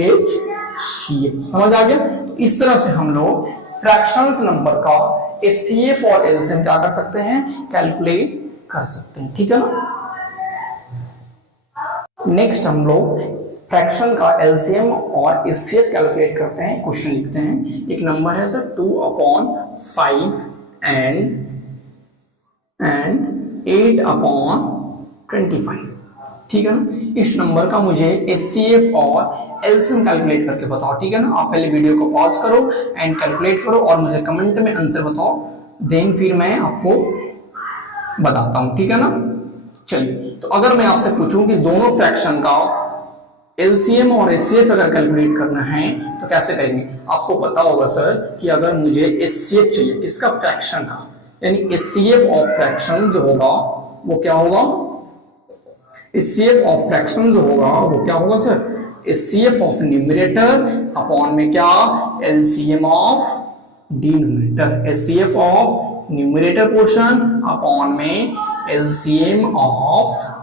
एचसीएफ, समझ आ गया। तो इस तरह से हम लोग फ्रैक्शंस नंबर का एचसीएफ और एलसीएम क्या कर सकते हैं, कैलकुलेट कर सकते हैं, ठीक है ना। नेक्स्ट हम लोग फ्रैक्शन का एलसीएम और एचसीएफ कैलकुलेट करते हैं, क्वेश्चन लिखते हैं। एक नंबर है सर 2/5 एंड 8/25, ठीक है ना। इस नंबर का मुझे एचसीएफ और एलसीएम कैलकुलेट करके बताओ, ठीक है ना। आप पहले वीडियो को पॉज करो एंड कैलकुलेट करो और मुझे कमेंट में आंसर बताओ, देन फिर मैं आपको बताता हूं, ठीक है ना। चलिए, तो अगर मैं आपसे पूछूं कि दोनों फ्रैक्शन का एलसीएम और एचसीएफ अगर कैलकुलेट करना है तो कैसे करेंगे। आपको पता होगा सर कि अगर मुझे एचसीएफ चाहिए किसका, फ्रैक्शन का, यानी एचसीएफ ऑफ फ्रैक्शन जो होगा वो क्या होगा, एचसीएफ ऑफ फ्रैक्शन जो होगा वो क्या होगा sir, HCF of numerator upon में क्या, LCM of denominator, HCF of numerator portion upon में एलसीएम ऑफ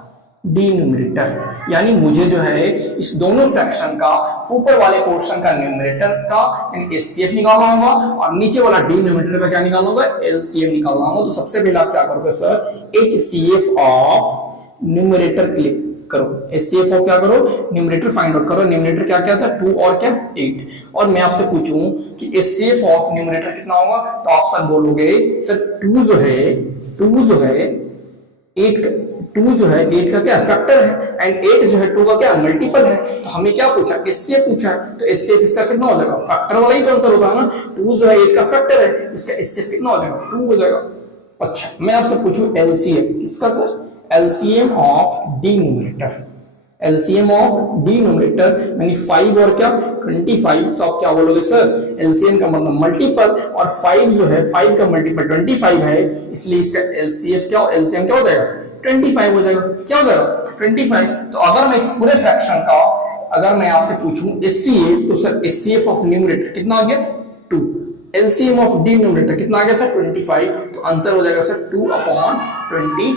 डिनोमिनेटर। यानी मुझे जो है इस दोनों फ्रैक्शन का ऊपर वाले पोर्शन का न्यूमरेटर का यानी एचसीएफ निकालना होगा और नीचे वाला डिनोमिनेटर का क्या निकालना होगा, एलसीएम निकालना होगा। तो सबसे पहले आप क्या करोगे sir, HCF of numerator click करो, एचसीएफ ऑफ क्या करो, न्यूमरेटर फाइंड आउट करो। न्यूमरेटर क्या क्या सर, 2 और क्या 8। और मैं आपसे पूछूं कि एचसीएफ ऑफ न्यूमरेटर कितना होगा, तो आप सर बोलोगे सर 2 जो है 8 2 जो है 8 का क्या फैक्टर है एंड 8 जो है 2 का क्या मल्टीपल है। तो हमें क्या पूछा, एचसीएफ पूछा है, तो एचसीएफ इसका कितना हो जाएगा, फैक्टर वाला ही तो आंसर होता है ना। 2 जो है 8 का फैक्टर है, इसका एचसीएफ कितना हो जाएगा, 2 हो जाएगा। अच्छा मैं आपसे पूछूं एलसीएम किसका sir, LCM of denominator, LCM of denominator यानी 5 और क्या 25, तो आप क्या बोलोगे सर, एलसीएम का मतलब मल्टीपल और 5 जो है 5 का मल्टीपल 25 है, इसलिए इसका एलसीएफ क्या, एलसीएम क्या हो जाएगा 25 हो जाएगा। क्या हो जाएगा 25। तो अगर मैं इस पूरे फ्रैक्शन का अगर मैं आपसे पूछूं एचसीएफ, तो सर एचसीएफ ऑफ न्यूमरेटर कितना आ गया 2, एलसीएम ऑफ डिनोमिनेटर कितना आ गया सर 25, तो आंसर हो जाएगा सर 2/25,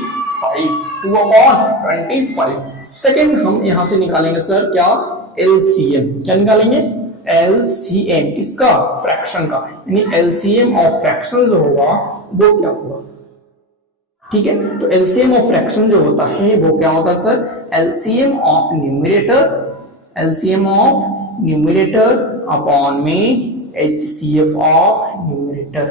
2/25। सेकंड हम यहां से निकालेंगे सर क्या, एलसीएम, क्या निकालेंगे एलसीएम किसका, फ्रैक्शन का, यानी एलसीएम ऑफ फ्रैक्शन जो होगा वो क्या होगा, ठीक है। तो एलसीएम ऑफ फ्रैक्शन जो होता है वो क्या होता है sir, LCM of numerator, LCM of numerator upon में HCF of numerator,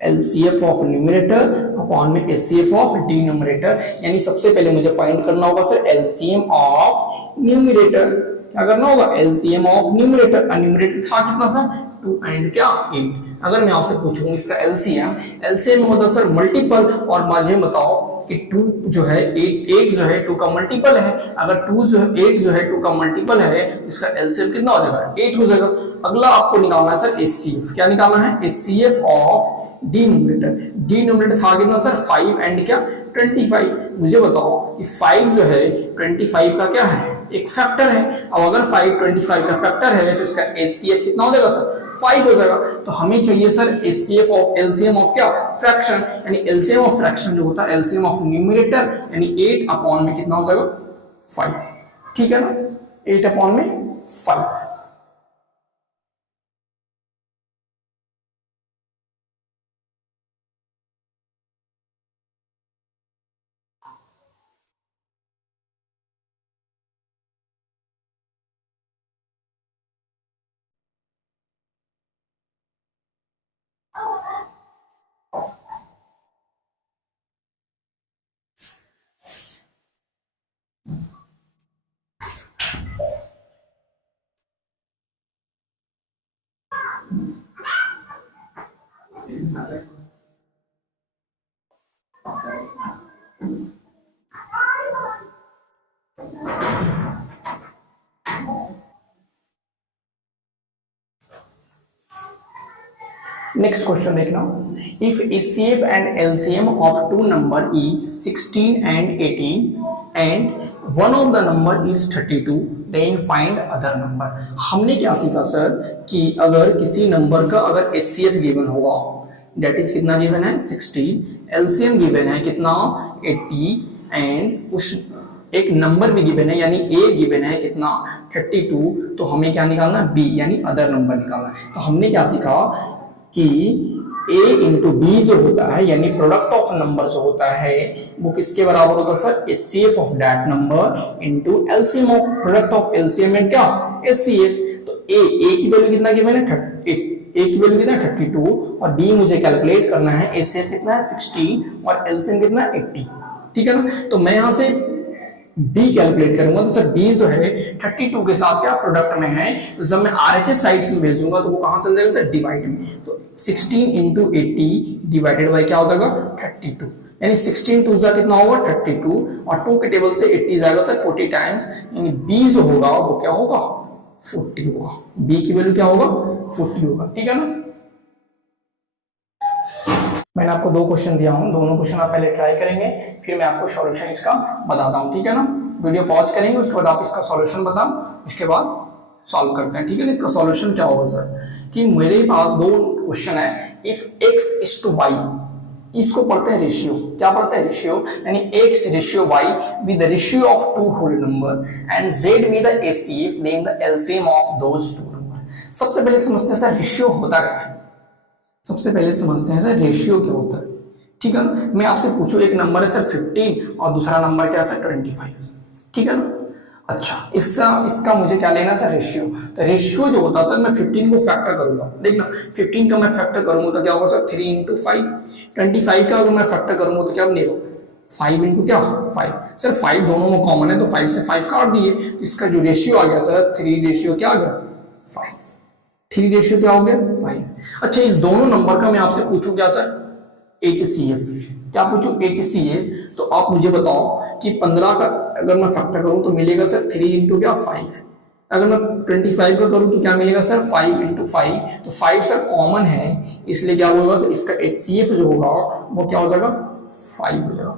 LCF of numerator upon में एचसीएफ ऑफ डिनोमिनेटर। यानी सबसे पहले मुझे फाइंड करना होगा सर एलसीएम ऑफ न्यूमरेटर, क्या करना होगा एलसीएम ऑफ न्यूमरेटर, न्यूमरेटर था कितना सर 2 एंड क्या 8। अगर मैं आपसे पूछूं इसका एलसीएम, एलसीएम होता सर मल्टीपल, और मुझे बताओ कि 2 जो है 8 जो है 2 का मल्टीपल है, अगर 2 जो है 8 जो है 2 का मल्टीपल है, इसका एलसीएम कितना हो जाएगा 8 हो जाएगा। अगला आपको निकालना है सर एचसीएफ, क्या निकालना है एचसीएफ ऑफ डिनोमिनेटर, डिनोमिनेटर था कितना सर 5 एंड क्या 25। मुझे बताओ कि 5 जो है 25 का क्या है एक फैक्टर है, अब अगर 5 25 का फैक्टर है तो इसका एचसीएफ कितना हो जाएगा सर 5 हो जाएगा। तो हमें चाहिए sir HCF of LCM of क्या फ्रैक्शन, यानी एलसीएम ऑफ फ्रैक्शन जो होता है एलसीएम ऑफ न्यूमरेटर यानी 8 अपॉन में कितना हो जाएगा 5, ठीक है ना 8 अपॉन में 5। नेक्स्ट क्वेश्चन देखना, if HCF and LCM of 2 number is 16 and 18 and one of the number is 32 then find other number. हमने क्या सीखा सर कि अगर किसी नंबर का अगर एचसीएफ गिवन होगा दैट इज कितना गिवन है 16, एलसीएम गिवन है कितना 80 एंड उस एक नंबर भी गिवन है यानी ए गिवन है कितना 32, तो हमें क्या निकालना है बी यानी अदर नंबर निकालना है। तो हमने क्या सीखा कि a इंटू बी जो होता है यानी प्रोडक्ट ऑफ नंबर जो होता है वो किसके बराबर होता है sir HCF of that number into LCM of product of LCM and क्या एचसीएफ। तो a की वैल्यू कितना गिवन है a की वैल्यू कितना 32 और b मुझे कैलकुलेट करना है एचसीएफ कितना है 16 और एलसीएम कितना 80, ठीक है ना। तो मैं यहां से b कैलकुलेट करूंगा तो सर b जो है 32 के साथ क्या प्रोडक्ट में है, तो जब मैं आरएचएस साइड्स में भेजूंगा तो वो कहां से जाएगा सर डिवाइड में, तो 16 इंटू 80 डिवाइडेड बाई क्या हो जाएगा 32, यानी 16 टू जा कितना होगा 32 और 2 के टेबल से 80 जाएगा सर 40 टाइम्स, यानी b जो होगा वो क्या होगा 40 होगा, b की वैल्यू क्या होगा 40 होगा, ठीक है ना। मैंने आपको 2 क्वेश्चन दिया हूं, दोनों क्वेश्चन आप पहले ट्राई करेंगे फिर मैं आपको सॉल्यूशन इसका बताता हूं, ठीक है ना। वीडियो पॉज करेंगे उसके बाद आप इसका सॉल्यूशन बताओ, उसके बाद सॉल्व करते हैं, ठीक है ना। इसका सॉल्यूशन क्या होगा सर कि मेरे पास 2 क्वेश्चन है, if x is to y, इसको पढ़ते हैं रेशियो, क्या पढ़ते हैं रेशियो, यानी x ratio y with the ratio of 2 whole number and z with the HCF then the LCM of those 2 number. सबसे पहले समझते हैं सर रेशियो होता क्या है, सबसे पहले समझते हैं सर रेशियो क्या होता है, ठीक है ना। मैं आपसे पूछूं एक नंबर है सर 15 और दूसरा नंबर क्या है सर 25, ठीक है ना। अच्छा इसका मुझे क्या लेना सर रेशियो, तो रेशियो जो होता है सर मैं 15 को फैक्टर करूंगा, देखना 15 का मैं फैक्टर करूंगा तो क्या होगा सर 3 इंटू 5, 25 का अगर मैं फैक्टर करूंगा तो क्या बनेगा 5 इंटू क्या 5, सर 5 दोनों में कॉमन है तो 5 से 5 काट दिए, तो इसका जो रेशियो आ गया सर 3 रेशियो क्या आ गया 5, 3 रेशियो क्या हो गया 5। अच्छा इस दोनों नंबर का मैं आपसे पूछूं क्या सर HCF, क्या पूछूं HCF, तो आप मुझे बताओ कि 15 का अगर मैं फैक्टर करूं तो मिलेगा सर 3 इंटू क्या 5, अगर मैं 25 का करूं तो क्या मिलेगा सर 5 इंटू 5, तो 5 सर कॉमन है इसलिए क्या होगा सर इसका HCF जो होगा वो क्या हो जाएगा 5 हो जाएगा,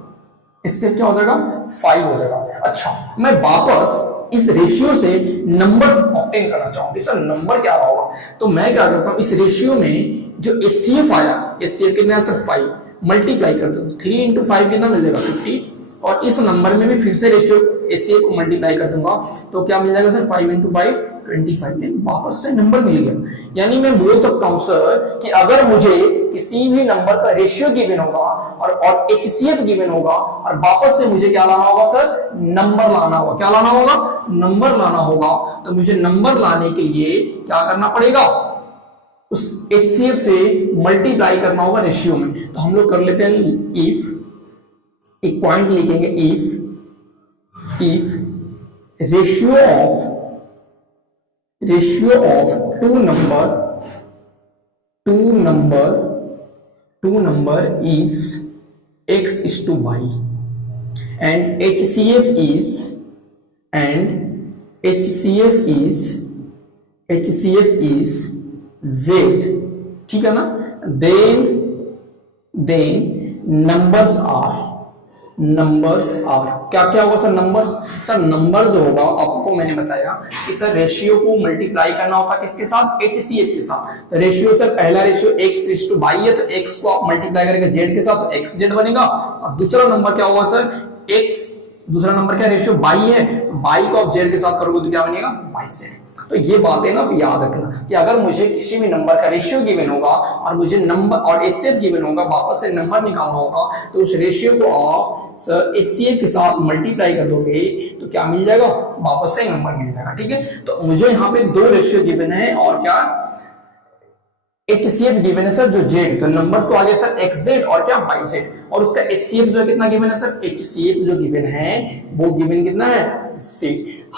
इससे क्या हो जाएगा 5 हो जाएगा। अच्छा मैं वापस इस रेशियो से नंबर ऑब्टेन करना चाहूंगी, सर नंबर क्या रहा होगा, तो मैं क्या करता हूं इस रेशियो में जो HCF आया, HCF कितना है सर 5, मल्टीप्लाई कर दो 3 इंटू 5 कितना मिल जाएगा 50, और इस नंबर में भी फिर से रेशियो HCF को मल्टीप्लाई कर दूंगा तो क्या मिल जाएगा सर 5 इंटू 5 25 में वापस से नंबर मिल गया। यानी मैं बोल सकता हूं सर कि अगर मुझे किसी भी नंबर का रेशियो गिवन होगा और HCF गिवन होगा और वापस से मुझे क्या लाना होगा सर नंबर लाना होगा, क्या लाना होगा नंबर लाना होगा, तो मुझे नंबर लाने के लिए क्या करना पड़ेगा उस HCF से मल्टीप्लाई करना होगा रेशियो में। तो हम लोग कर लेते हैं इफ, एक पॉइंट लिखेंगे if ratio of two number is x:y and HCF is z, ठीक है ना, then नंबर्स आर क्या क्या होगा सर नंबर्स, सर नंबर जो होगा आपको मैंने बताया कि सर रेशियो को मल्टीप्लाई करना होता है किसके साथ HCF के साथ, तो रेशियो सर पहला रेशियो x:y है तो x को आप मल्टीप्लाई करेंगे z के साथ तो xz बनेगा, और दूसरा नंबर क्या होगा सर दूसरा नंबर क्या रेशियो y है तो y को आप z के साथ करोगे तो क्या बनेगा yz। तो ये बातें ना याद रखना कि अगर मुझे किसी भी नंबर का रेशियो गिवन होगा और मुझे नंबर और HCF गिवन होगा वापस से नंबर निकालना होगा तो उस रेशियो को आप सर HCF के साथ मल्टीप्लाई कर दोगे तो क्या मिल जाएगा वापस से नंबर मिल जाएगा, ठीक है। तो मुझे यहाँ पे दो रेशियो गिवन है और क्या HCF गिवन है सर जो Z, तो नंबर्स तो आ गए सर XZ और क्या YZ, और उसका HCF जो है कितना गिवन है सर HCF जो गिवन है वो गिवन कितना है Z।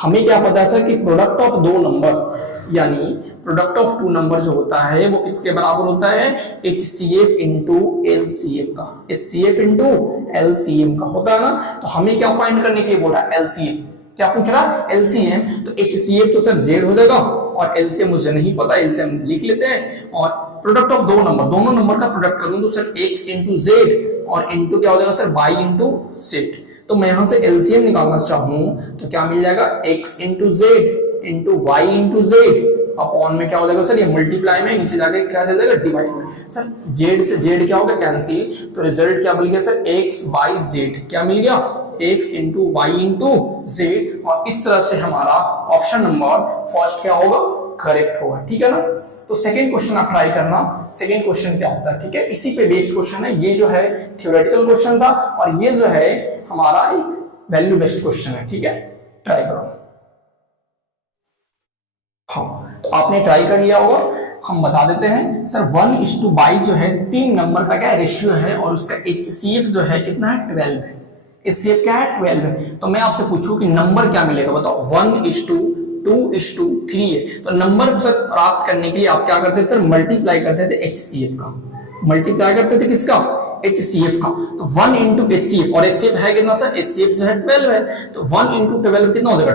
हमें क्या पता है सर कि प्रोडक्ट ऑफ दो नंबर यानी प्रोडक्ट ऑफ टू नंबर जो होता है वो किसके बराबर होता है HCF इंटू LCM का, HCF इंटू LCM का होता है ना। तो हमें क्या फाइंड करने के लिए बोला LCM, क्या पूछ रहा LCM, तो HCF तो सर Z हो जाएगा और LCM मुझे नहीं पता, LCM लिख लेते हैं, और प्रोडक्ट ऑफ दोनों नंबर का प्रोडक्ट कर दूं तो सर x इंटू जेड और इंटू क्या हो जाएगा सर y इंटू जेड। तो मैं यहां से LCM निकालना चाहूं तो क्या मिल जाएगा x into Z into y into Z upon में क्या हो जाएगा सर ये मल्टीप्लाई में नीचे जाके क्या चल जाएगा डिवाइड में, सर z से z क्या हो गया कैंसिल, तो रिजल्ट क्या मिल गया सर x by z, क्या मिल गया x into y into Z, और इस तरह से हमारा ऑप्शन नंबर फर्स्ट क्या होगा करेक्ट होगा, ठीक है ना। तो सेकंड क्वेश्चन आप ट्राई करना, सेकंड क्वेश्चन क्या होता है, ठीक है, इसी पे बेस्ड क्वेश्चन है, ये जो है थ्योरेटिकल क्वेश्चन था और ये जो है हमारा एक वैल्यू बेस्ड क्वेश्चन है, ठीक है, ट्राई करो। हाँ तो आपने ट्राई कर लिया होगा, हम बता देते हैं सर 1:22 जो है तीन नंबर का क्या रेशियो है और उसका HCF जो है कितना है 12 है, HCF क्या है 12 है। तो मैं आपसे पूछूं कि नंबर क्या मिलेगा बताओ, 1:2:3 है, तो नंबर सर प्राप्त करने के लिए आप क्या करते थे सर मल्टीप्लाई करते थे HCF का, मल्टीप्लाई करते थे किसका HCF का, तो 1 इंटू HCF, और HCF है कितना सर HCF जो है 12 है, तो 1 इंटू 12 कितना हो जाएगा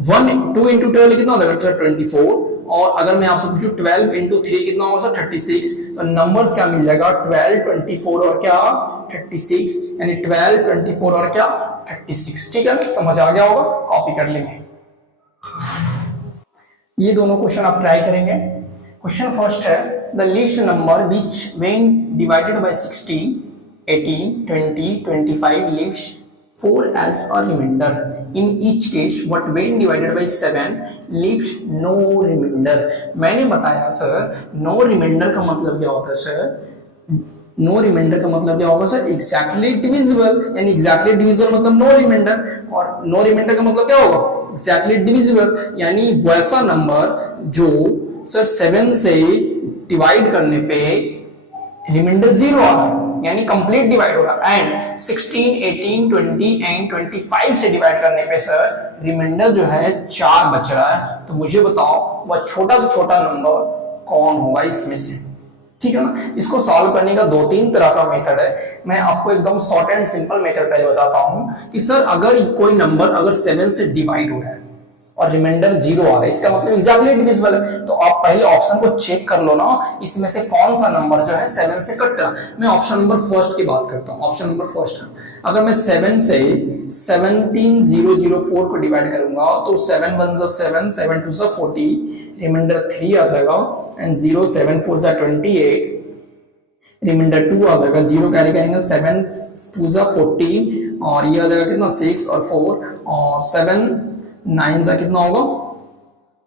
12, 2 इंटू 12 कितना हो जाएगा 24, और अगर मैं आपसे पूछूं 12 इंटू 3 कितना होगा सर 36, तो नंबर्स क्या मिल जाएगा 12, 24 और क्या 36, यानी 12, 24 और क्या 36, ठीक है, समझ आ गया होगा, कॉपी कर लेंगे। ये दोनों क्वेश्चन आप ट्राई करेंगे। क्वेश्चन फर्स्ट है the list number which when divided by 16, 18, 20, 25 leaves 4 as a remainder. In each case, what when divided by 7 leaves no remainder. मैंने बताया सर no remainder का मतलब क्या होता है सर, नो रिमाइंडर का मतलब क्या होगा सर एग्जैक्टली डिविजिबल, यानी एग्जैक्टली डिविजिबल मतलब नो रिमाइंडर, और नो रिमाइंडर का मतलब क्या होगा एग्जैक्टली डिविजिबल, यानी वैसा नंबर जो सर 7 से डिवाइड करने पे रिमाइंडर 0 आ रहा है, 1 यानी कंप्लीट डिवाइड हो रहा है। एंड 16, 18, 20 एंड 25 से डिवाइड करने पे सर रिमाइंडर जो है 4 बच रहा है। तो मुझे बताओ वह छोटा से छोटा नंबर कौन होगा इसमें से, ठीक है ना। इसको सॉल्व करने का 2-3 तरह का मेथड है। मैं आपको एकदम शॉर्ट एंड सिंपल मेथड पहले बताता हूं कि सर अगर कोई नंबर अगर 7 से डिवाइड हो रहा है और रिमाइंडर 0 आ रहा है, इसका मतलब एग्जैक्टली डिविजिबल है। तो आप पहले ऑप्शन को चेक कर लो ना, इसमें से कौन सा नंबर जो है 7 से कट रहा। मैं ऑप्शन नंबर फर्स्ट की बात करता हूँ। ऑप्शन नंबर फर्स्ट का अगर मैं 7 से 17004 को डिवाइड करूंगा तो 7 1 जा 7, 7 2 जा 40, रिमाइंडर 3 आ जाएगा एंड 0 7 4 जा 28, रिमाइंडर 2 आ जाएगा, 0 कैरी करेंगे 7 2 जा 14 और ये आ जाएगा कितना 6 और 4 और 7 9 जा कितना होगा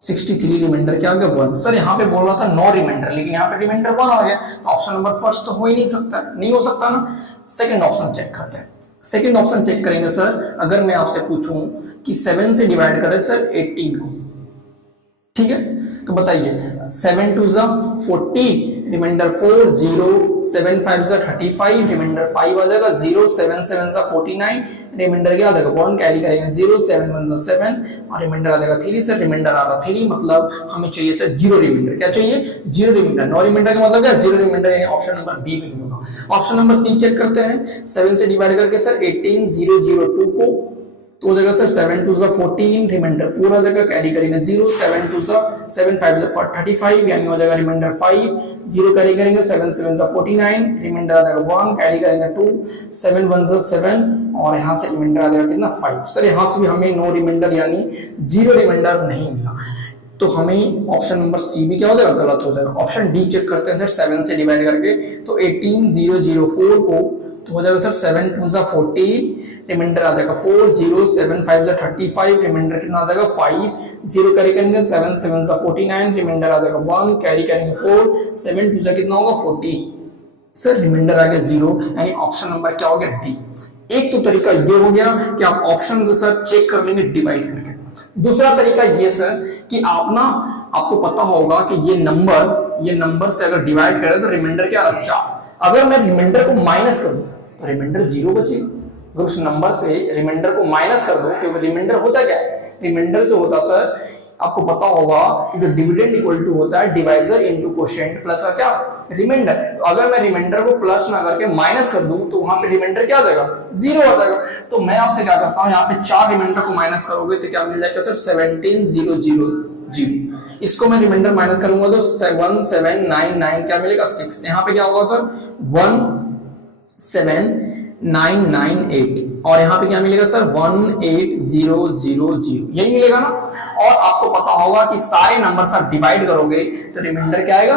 63, रिमाइंडर क्या आ गया 1। सर यहाँ पे बोल रहा था नो रिमाइंडर, लेकिन यहाँ पे रिमाइंडर 1 आ गया, तो ऑप्शन नंबर फर्स्ट तो हो ही नहीं सकता, नहीं हो सकता ना। सेकंड ऑप्शन चेक करते हैं। सेकंड ऑप्शन चेक करेंगे सर, अगर मैं आपसे पूछूं कि 7 से डिवाइड करें सर 18 को, ठीक है, तो बताइए 7 2 जा 40, रिमाइंडर 4, 0 7 5 जा 35, रिमाइंडर 5 आ जाएगा, 0 7 7 जा 49, रिमाइंडर क्या आ जाएगा 1 कैरी करेंगे, 0 7 1 जा 7 और रिमाइंडर आ जाएगा 3। सर रिमाइंडर आ रहा 3, मतलब हमें चाहिए सर 0 रिमाइंडर। क्या चाहिए 0 रिमाइंडर। नो रिमाइंडर का मतलब क्या 0 रिमाइंडर, यानी ऑप्शन नंबर बी में होगा। ऑप्शन नंबर सी चेक करते हैं। 7 से डिवाइड करके सर 18 0 0 2 को, तो हो जाएगा सर 7 2 जा 14, रिमाइंडर 4 आ जाएगा, कैरी करेंगे 0 7 2 जा 7 5 जा 35, यानी हो जाएगा रिमाइंडर 5, 0 कैरी करेंगे 7 7 जा 49, रिमाइंडर आ जाएगा 1, कैरी करेंगे 2 7 1 जा 7 और यहां से रिमाइंडर आ जाएगा कितना 5। सर यहां से भी हमें नो रिमाइंडर यानी 0 रिमाइंडर नहीं मिला, तो हमें ऑप्शन नंबर सी भी क्या हो जाएगा गलत हो जाएगा। ऑप्शन डी चेक करते हैं सर 7 से डिवाइड करके, तो 18 0 0 4 को, तो हो जाएगा सर 7 2 जा 14, रिमाइंडर आ जाएगा 4, 0 7 5 जा 35, रिमाइंडर कितना आ जाएगा 5, 0 कैरी करेंगे 7 7 जा 49, रिमाइंडर आ जाएगा 1, कैरी करेंगे 4, 7 2 जा कितना होगा 40, सर रिमाइंडर आ गया 0, यानी ऑप्शन नंबर क्या हो गया डी। एक तो तरीका ये हो गया कि आप ऑप्शन से सर चेक कर लेंगे डिवाइड करके। दूसरा तरीका ये सर कि आप ना, आपको पता होगा कि ये नंबर से अगर डिवाइड करें तो रिमाइंडर क्या रहा 4। अगर मैं रिमाइंडर को माइनस कर दूं तो रिमाइंडर 0 बचेगा। अगर उस नंबर से रिमाइंडर को माइनस कर दो, क्योंकि रिमाइंडर होता क्या है, रिमाइंडर जो होता सर आपको पता होगा कि जो डिविडेंड इक्वल टू होता है डिवाइजर इनटू कोशेंट प्लस का क्या रिमाइंडर। तो अगर मैं रिमाइंडर को प्लस ना करके माइनस कर दूं तो वहां पे रिमाइंडर क्या आ जाएगा 0 आ जाएगा। तो मैं आपसे क्या करता हूं, यहाँ पे 4 रिमाइंडर को माइनस करोगे तो क्या मिल जाएगा सर 17 0 0 0। इसको मैं रिमाइंडर माइनस करूंगा तो 1 7 9 9 क्या मिलेगा 6। यहाँ पे क्या होगा सर 1 7 9 9 8 और यहाँ पे क्या मिलेगा सर 1 8 0 0 0, यही मिलेगा ना। और आपको पता होगा कि सारे नंबर आप डिवाइड करोगे तो रिमाइंडर क्या आएगा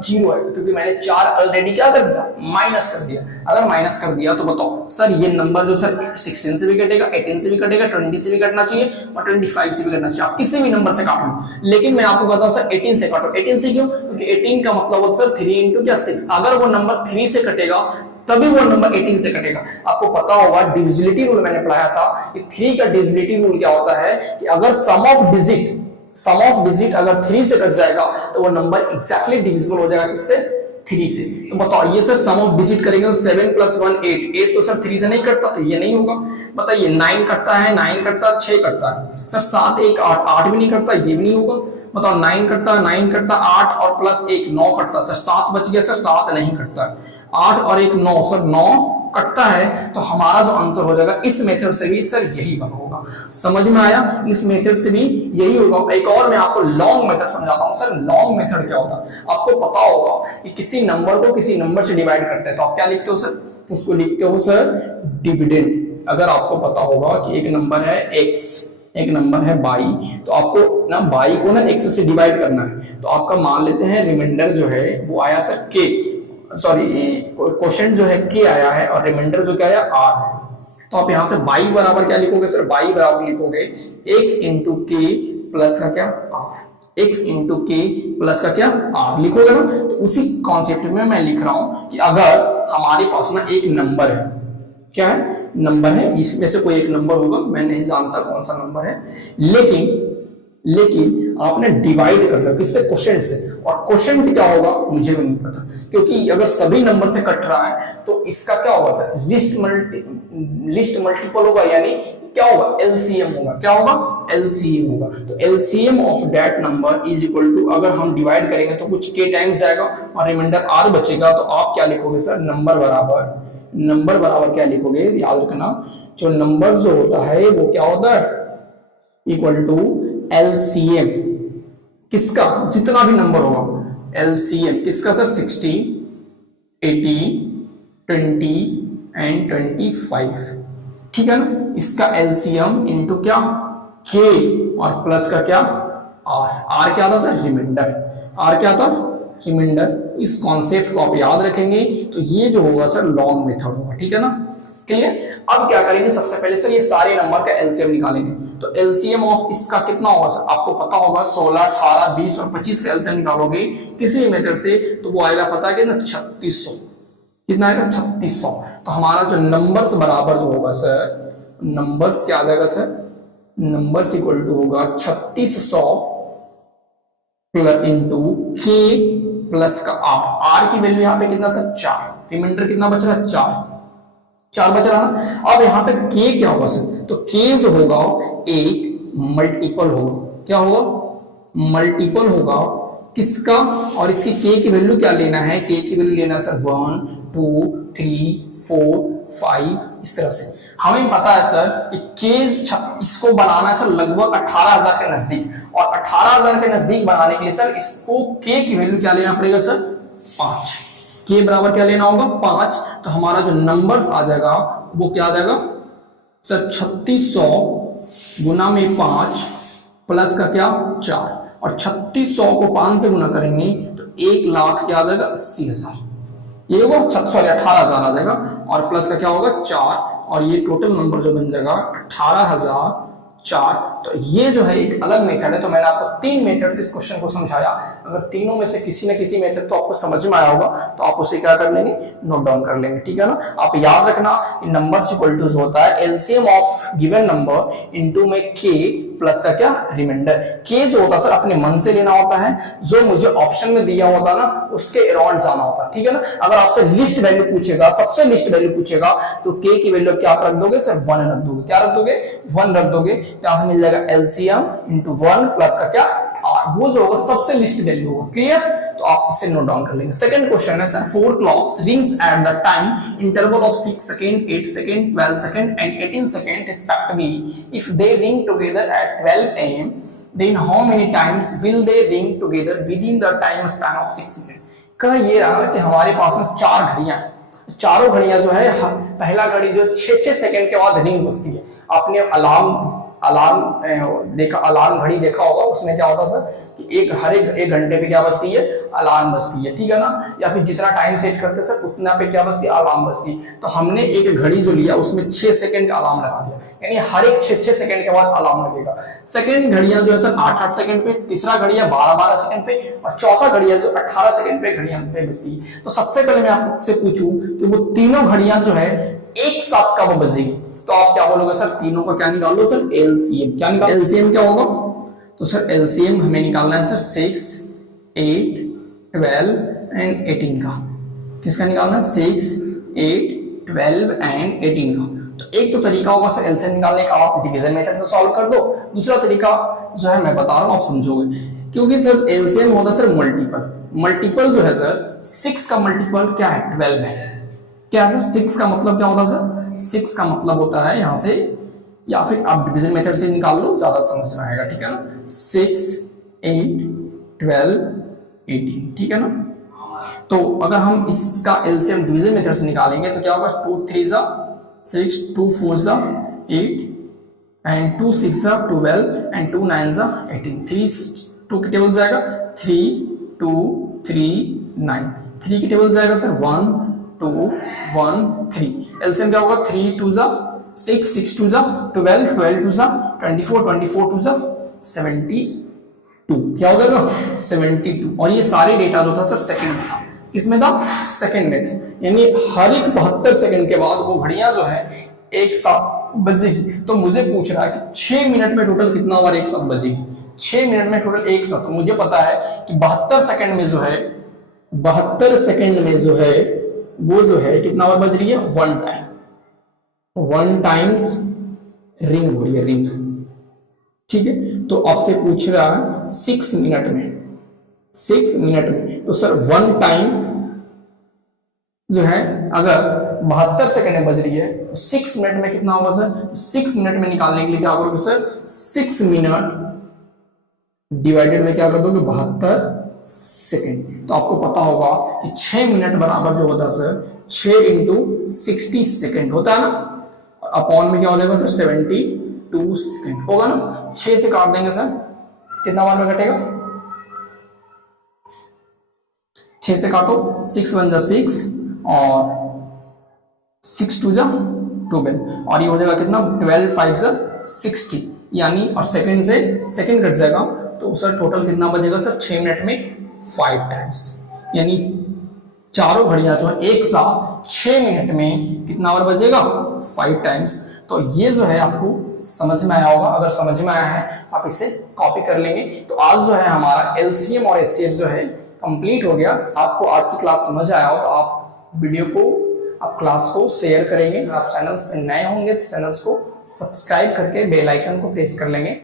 0 आएगा, क्योंकि मैंने 4 ऑलरेडी क्या कर दिया माइनस कर दिया। अगर माइनस कर दिया तो बताओ सर ये नंबर जो सर 16 से भी कटेगा, 18 से भी कटेगा, 20 से भी कटना चाहिए और 25 से भी कटना चाहिए। आप किसी भी नंबर से काट लो, लेकिन मैं आपको बताऊं सर 18 से काटो। 18 से क्यों, क्योंकि 18 का मतलब होता है सर 3 इंटू क्या 6। अगर वो नंबर 3 से कटेगा तभी वो नंबर 18 से कटेगा। आपको पता होगा डिविजिबिलिटी रूल मैंने पढ़ाया था कि 3 का डिविजिबिलिटी रूल क्या होता है कि अगर सम ऑफ डिजिट अगर 3 से कट जाएगा तो वो नंबर एग्जैक्टली डिविजिबल हो जाएगा किससे 3 से। तो बताओ ये सर सम ऑफ डिजिट करेंगे तो 7 + 1 8, 8 तो सर 3 से नहीं कटता, तो ये नहीं होगा। बताइए 9 कटता है, 9 कटता है, 6 कटता है सर 7 1 8, 8 भी नहीं कटता, ये भी नहीं होगा। बताओ 9 कटता है, 9 कटता 8 और प्लस 1 9 कटता सर 7 बच गया सर 7 नहीं कटता है, 8 और 1 9 सर 9 कटता है। तो हमारा जो आंसर हो जाएगा इस मेथड से भी सर यही बना होगा। समझ में आया, इस मेथड से भी यही होगा। एक और मैं आपको लॉन्ग मेथड समझाता हूं। सर लॉन्ग मेथड क्या होता है, आपको पता होगा कि किसी नंबर को किसी नंबर से डिवाइड करते हैं तो आप क्या लिखते हो सर, उसको लिखते हो सर डिविडेंड। अगर आपको पता होगा कि एक नंबर है x, एक नंबर है y, तो आपको ना y को ना x से डिवाइड करना है। तो आपका मान लेते हैं रिमाइंडर जो है वो आया सर k, सॉरी क्वोशिएंट जो है k आया है और रिमाइंडर जो क्या आया r है। तो आप यहां से y बराबर क्या लिखोगे सर, y बराबर लिखोगे x इंटू k प्लस का क्या r, x into k plus का क्या r लिखोगे ना। तो उसी कॉन्सेप्ट में मैं लिख रहा हूं कि अगर हमारे पास ना एक नंबर है, क्या है नंबर है, इसमें से कोई एक नंबर होगा, मैं नहीं जानता कौन सा नंबर है, लेकिन लेकिन आपने डिवाइड कर लिया किससे, क्वोशेंट से, और क्वोशेंट क्या होगा मुझे भी नहीं पता, क्योंकि अगर सभी नंबर से कट रहा है तो इसका क्या होगा सर, लिस्ट मल्टीपल होगा, यानी क्या होगा, एलसीएम होगा, क्या होगा, एलसीएम होगा। तो LCM of that number is equal to, अगर हम डिवाइड करेंगे तो कुछ के टाइम्स जाएगा और रिमाइंडर आर बचेगा, तो आप क्या लिखोगे सर, नंबर बराबर क्या लिखोगे, याद रखना जो नंबर जो होता है वो क्या होता है, इक्वल टू एलसीएम किसका, जितना भी नंबर होगा, एलसीएम किसका सर, 60, 80, 20 एंड 25, ठीक है ना। इसका एलसीएम इनटू क्या, के, और प्लस का क्या, आर क्या था सर, रिमाइंडर, आर क्या था, रिमाइंडर। इस कॉन्सेप्ट को आप याद रखेंगे तो ये जो होगा सर लॉन्ग मेथड होगा, ठीक है ना, क्लियर। अब क्या करेंगे, सबसे पहले सर ये सारे नंबर का एलसीएम निकालेंगे। तो एलसीएम ऑफ इसका कितना होगा सर, आपको पता होगा 16, 18, 20 और 25 का एलसीएम निकालोगे किसी भी मेथड से तो वो आएगा, पता है कि ना, 3600। कितना आएगा, 3600। तो हमारा जो नंबर्स बराबर जो होगा सर, नंबर्स क्या आ जाएगा सर, नंबर्स इक्वल टू होगा 3600 प्लस इंटू के प्लस का आर की वैल्यू यहाँ पे कितना सर, 4, रिमाइंडर कितना बच रहा है, 4 बच रहा ना। अब यहाँ पे के क्या होगा सर, तो के जो होगा एक मल्टीपल होगा, क्या होगा, मल्टीपल होगा किसका, और इसकी के की वैल्यू क्या लेना है, के की वैल्यू लेना है सर 1, 2, 3, 4, 5, इस तरह से। हमें पता है सर कि के इसको बनाना है सर लगभग 18,000 के नजदीक, और 18,000 के नजदीक बनाने के लिए सर इसको के की वैल्यू क्या लेना पड़ेगा सर, 5, के बराबर क्या लेना होगा, 5। तो हमारा जो नंबर्स आ जाएगा वो क्या आ जाएगा सर, 3600 गुना में 5 प्लस का क्या, 4, और 3600 को 5 से गुना करेंगे तो 1,00,000 क्या आ जाएगा, 80,000, ये होगा 18,000 आ जाएगा, और प्लस का क्या होगा 4, और ये टोटल नंबर जो बन जाएगा 18,004। तो ये जो है एक अलग मेथड है। तो मैंने आपको 3 मेथड से इस क्वेश्चन को समझाया। अगर तीनों में से किसी न किसी मेथड तो आपको समझ में आया होगा तो आप उसे क्या कर लेंगे, नोट डाउन कर लेंगे, ठीक है ना। आप याद रखना नंबर्स इक्वल टू होता है LCM of given number into में के प्लस का क्या, रिमाइंडर। के जो होता है सर अपने मन से लेना होता है, जो मुझे ऑप्शन में दिया होता है ना उसके अराउंड जाना होता है, ठीक है ना। अगर आपसे लिस्ट वैल्यू पूछेगा, सबसे लिस्ट वैल्यू पूछेगा तो के की वैल्यू क्या रख दोगे सर, 1 रख दोगे, क्या रख दोगे, 1 रख दोगे। यहां से मिल जाएगा एलसीएम इनटू 1 प्लस का क्या, आर, वो जो होगा सबसे लिस्ट वैल्यू होगा, क्लियर। तो आप इसे नोट डाउन कर लेंगे। सेकंड क्वेश्चन है sir, 4 clocks rings at the time interval of 6 second, 8 second, 12 second and 18 second respectively. If they ring together at 12 am, then how many times will they ring together within the time span of 6 minutes? कह ये रहा कि हमारे पास में 4 घड़ियां, चारों घड़ियां जो है, पहला घड़ी जो 6-6 सेकंड के बाद रिंग बजती है। आपने अलार्म देखा, अलार्म घड़ी देखा होगा, उसमें क्या होता है सर कि हर एक घंटे पे क्या बजती है, अलार्म बजती है, ठीक है ना। या फिर जितना टाइम सेट करते हैं सर उतना पे क्या बजती है, अलार्म बजती है। तो हमने एक घड़ी जो लिया उसमें 6 सेकंड का अलार्म लगा दिया, यानी हर एक 6-6 सेकंड के बाद अलार्म लगेगा। सेकंड घड़ियां जो है सर 8-8 सेकंड पे, तीसरा घड़ियां 12-12 सेकंड पे, और चौथा घड़ियां जो 18 सेकंड पे घड़ियां पे बजती है। तो सबसे पहले मैं आपसे पूछूं कि वो तीनों घड़ियां जो है एक साथ कब बजेगी, तो आप क्या बोलोगे सर, तीनों का क्या निकाल लो सर, एलसीएम। क्या निकाल, एलसीएम क्या होगा, तो सर एलसीएम हमें निकालना है सर 6, 8, 12 एंड 18 का। किसका निकालना है, 6, 8, 12 एंड 18 का। तो एक तो तरीका होगा सर एलसीएम निकालने का, आप डिवीजन मेथड से सॉल्व कर दो। दूसरा तरीका जो है मैं बता रहा हूं, आप समझोगे, क्योंकि सर एलसीएम होता है सर मल्टीपल जो है सर 6 का मल्टीपल क्या है, 12 है। क्या सर 6 का मतलब क्या होता है सर, 6 का मतलब होता है यहां से, या फिर आप डिवीजन मेथड से निकाल लो, ज्यादा समझ में आएगा, ठीक है ना। 6, 8, 12, 18, ठीक है ना। तो अगर हम इसका एलसीएम डिवीजन मेथड से निकालेंगे तो क्या होगा, 2 3 जा 6, 2 4 जा 8 एंड 2 6 जा 12 एंड 2 9 जा 18। 3 2 की टेबल जाएगा 3 2 3 9, 3 की टेबल जाएगा सर 1 2 1 3। एलसीएम क्या होगा, 3 2 जा 6, 6 2 जा 12, 12 2 जा 24, 24 2 जा 72। क्या हो जाएगा 72। और ये सारे डेटा जो था सर सेकंड में था, किसमें था, सेकंड में था। यानी हर एक 72 सेकंड के बाद वो घड़ियां जो है एक साथ बजेगी। तो मुझे पूछ रहा है कि 6 मिनट में टोटल कितना बार एक साथ बजेगी, 6 मिनट में टोटल एक साथ। तो मुझे पता है कि 72 सेकंड में जो है, 72 सेकंड में जो है वो जो है कितना बार बज रही है, 1 टाइम, 1 टाइम्स रिंग हो रही है, रिंग। ठीक है, तो आपसे पूछ रहा है 6 मिनट में, 6 मिनट में, तो सर 1 टाइम जो है अगर 72 सेकंड में बज रही है तो 6 मिनट में कितना होगा सर, तो 6 मिनट में निकालने के लिए क्या करोगे सर, 6 मिनट डिवाइडेड में क्या कर दोगे, 72 सेकंड। तो आपको पता होगा कि 6 मिनट बराबर जो होता है सर 6 इंटू 60 सेकेंड होता है ना, और अपॉन में क्या हो जाएगा सर 72 सेकेंड होगा ना। 6 से काट देंगे सर, कितना बार में कटेगा, 6 से काटो, 6 1 जा 6 और 6 2 जा 12 और ये हो जाएगा कितना, 12 5 जा 60 यानी, और सेकंड से सेकंड कट जाएगा तो सर टोटल कितना बजेगा सर, 6 मिनट में 5 टाइम्स, यानी चारों घड़ियां जो है एक साथ 6 मिनट में कितना बार बजेगा, 5 टाइम्स। तो ये जो है आपको समझ में आया होगा, अगर समझ में आया है तो आप इसे कॉपी कर लेंगे। तो आज जो है हमारा एलसीएम और एचसीएफ जो है कंप्लीट हो गया। आपको आज की क्लास समझ आया हो तो आप वीडियो को, आप क्लास को शेयर करेंगे। अगर आप चैनल्स पे नए होंगे तो चैनल्स को सब्सक्राइब करके बेल आइकन को प्रेस कर लेंगे।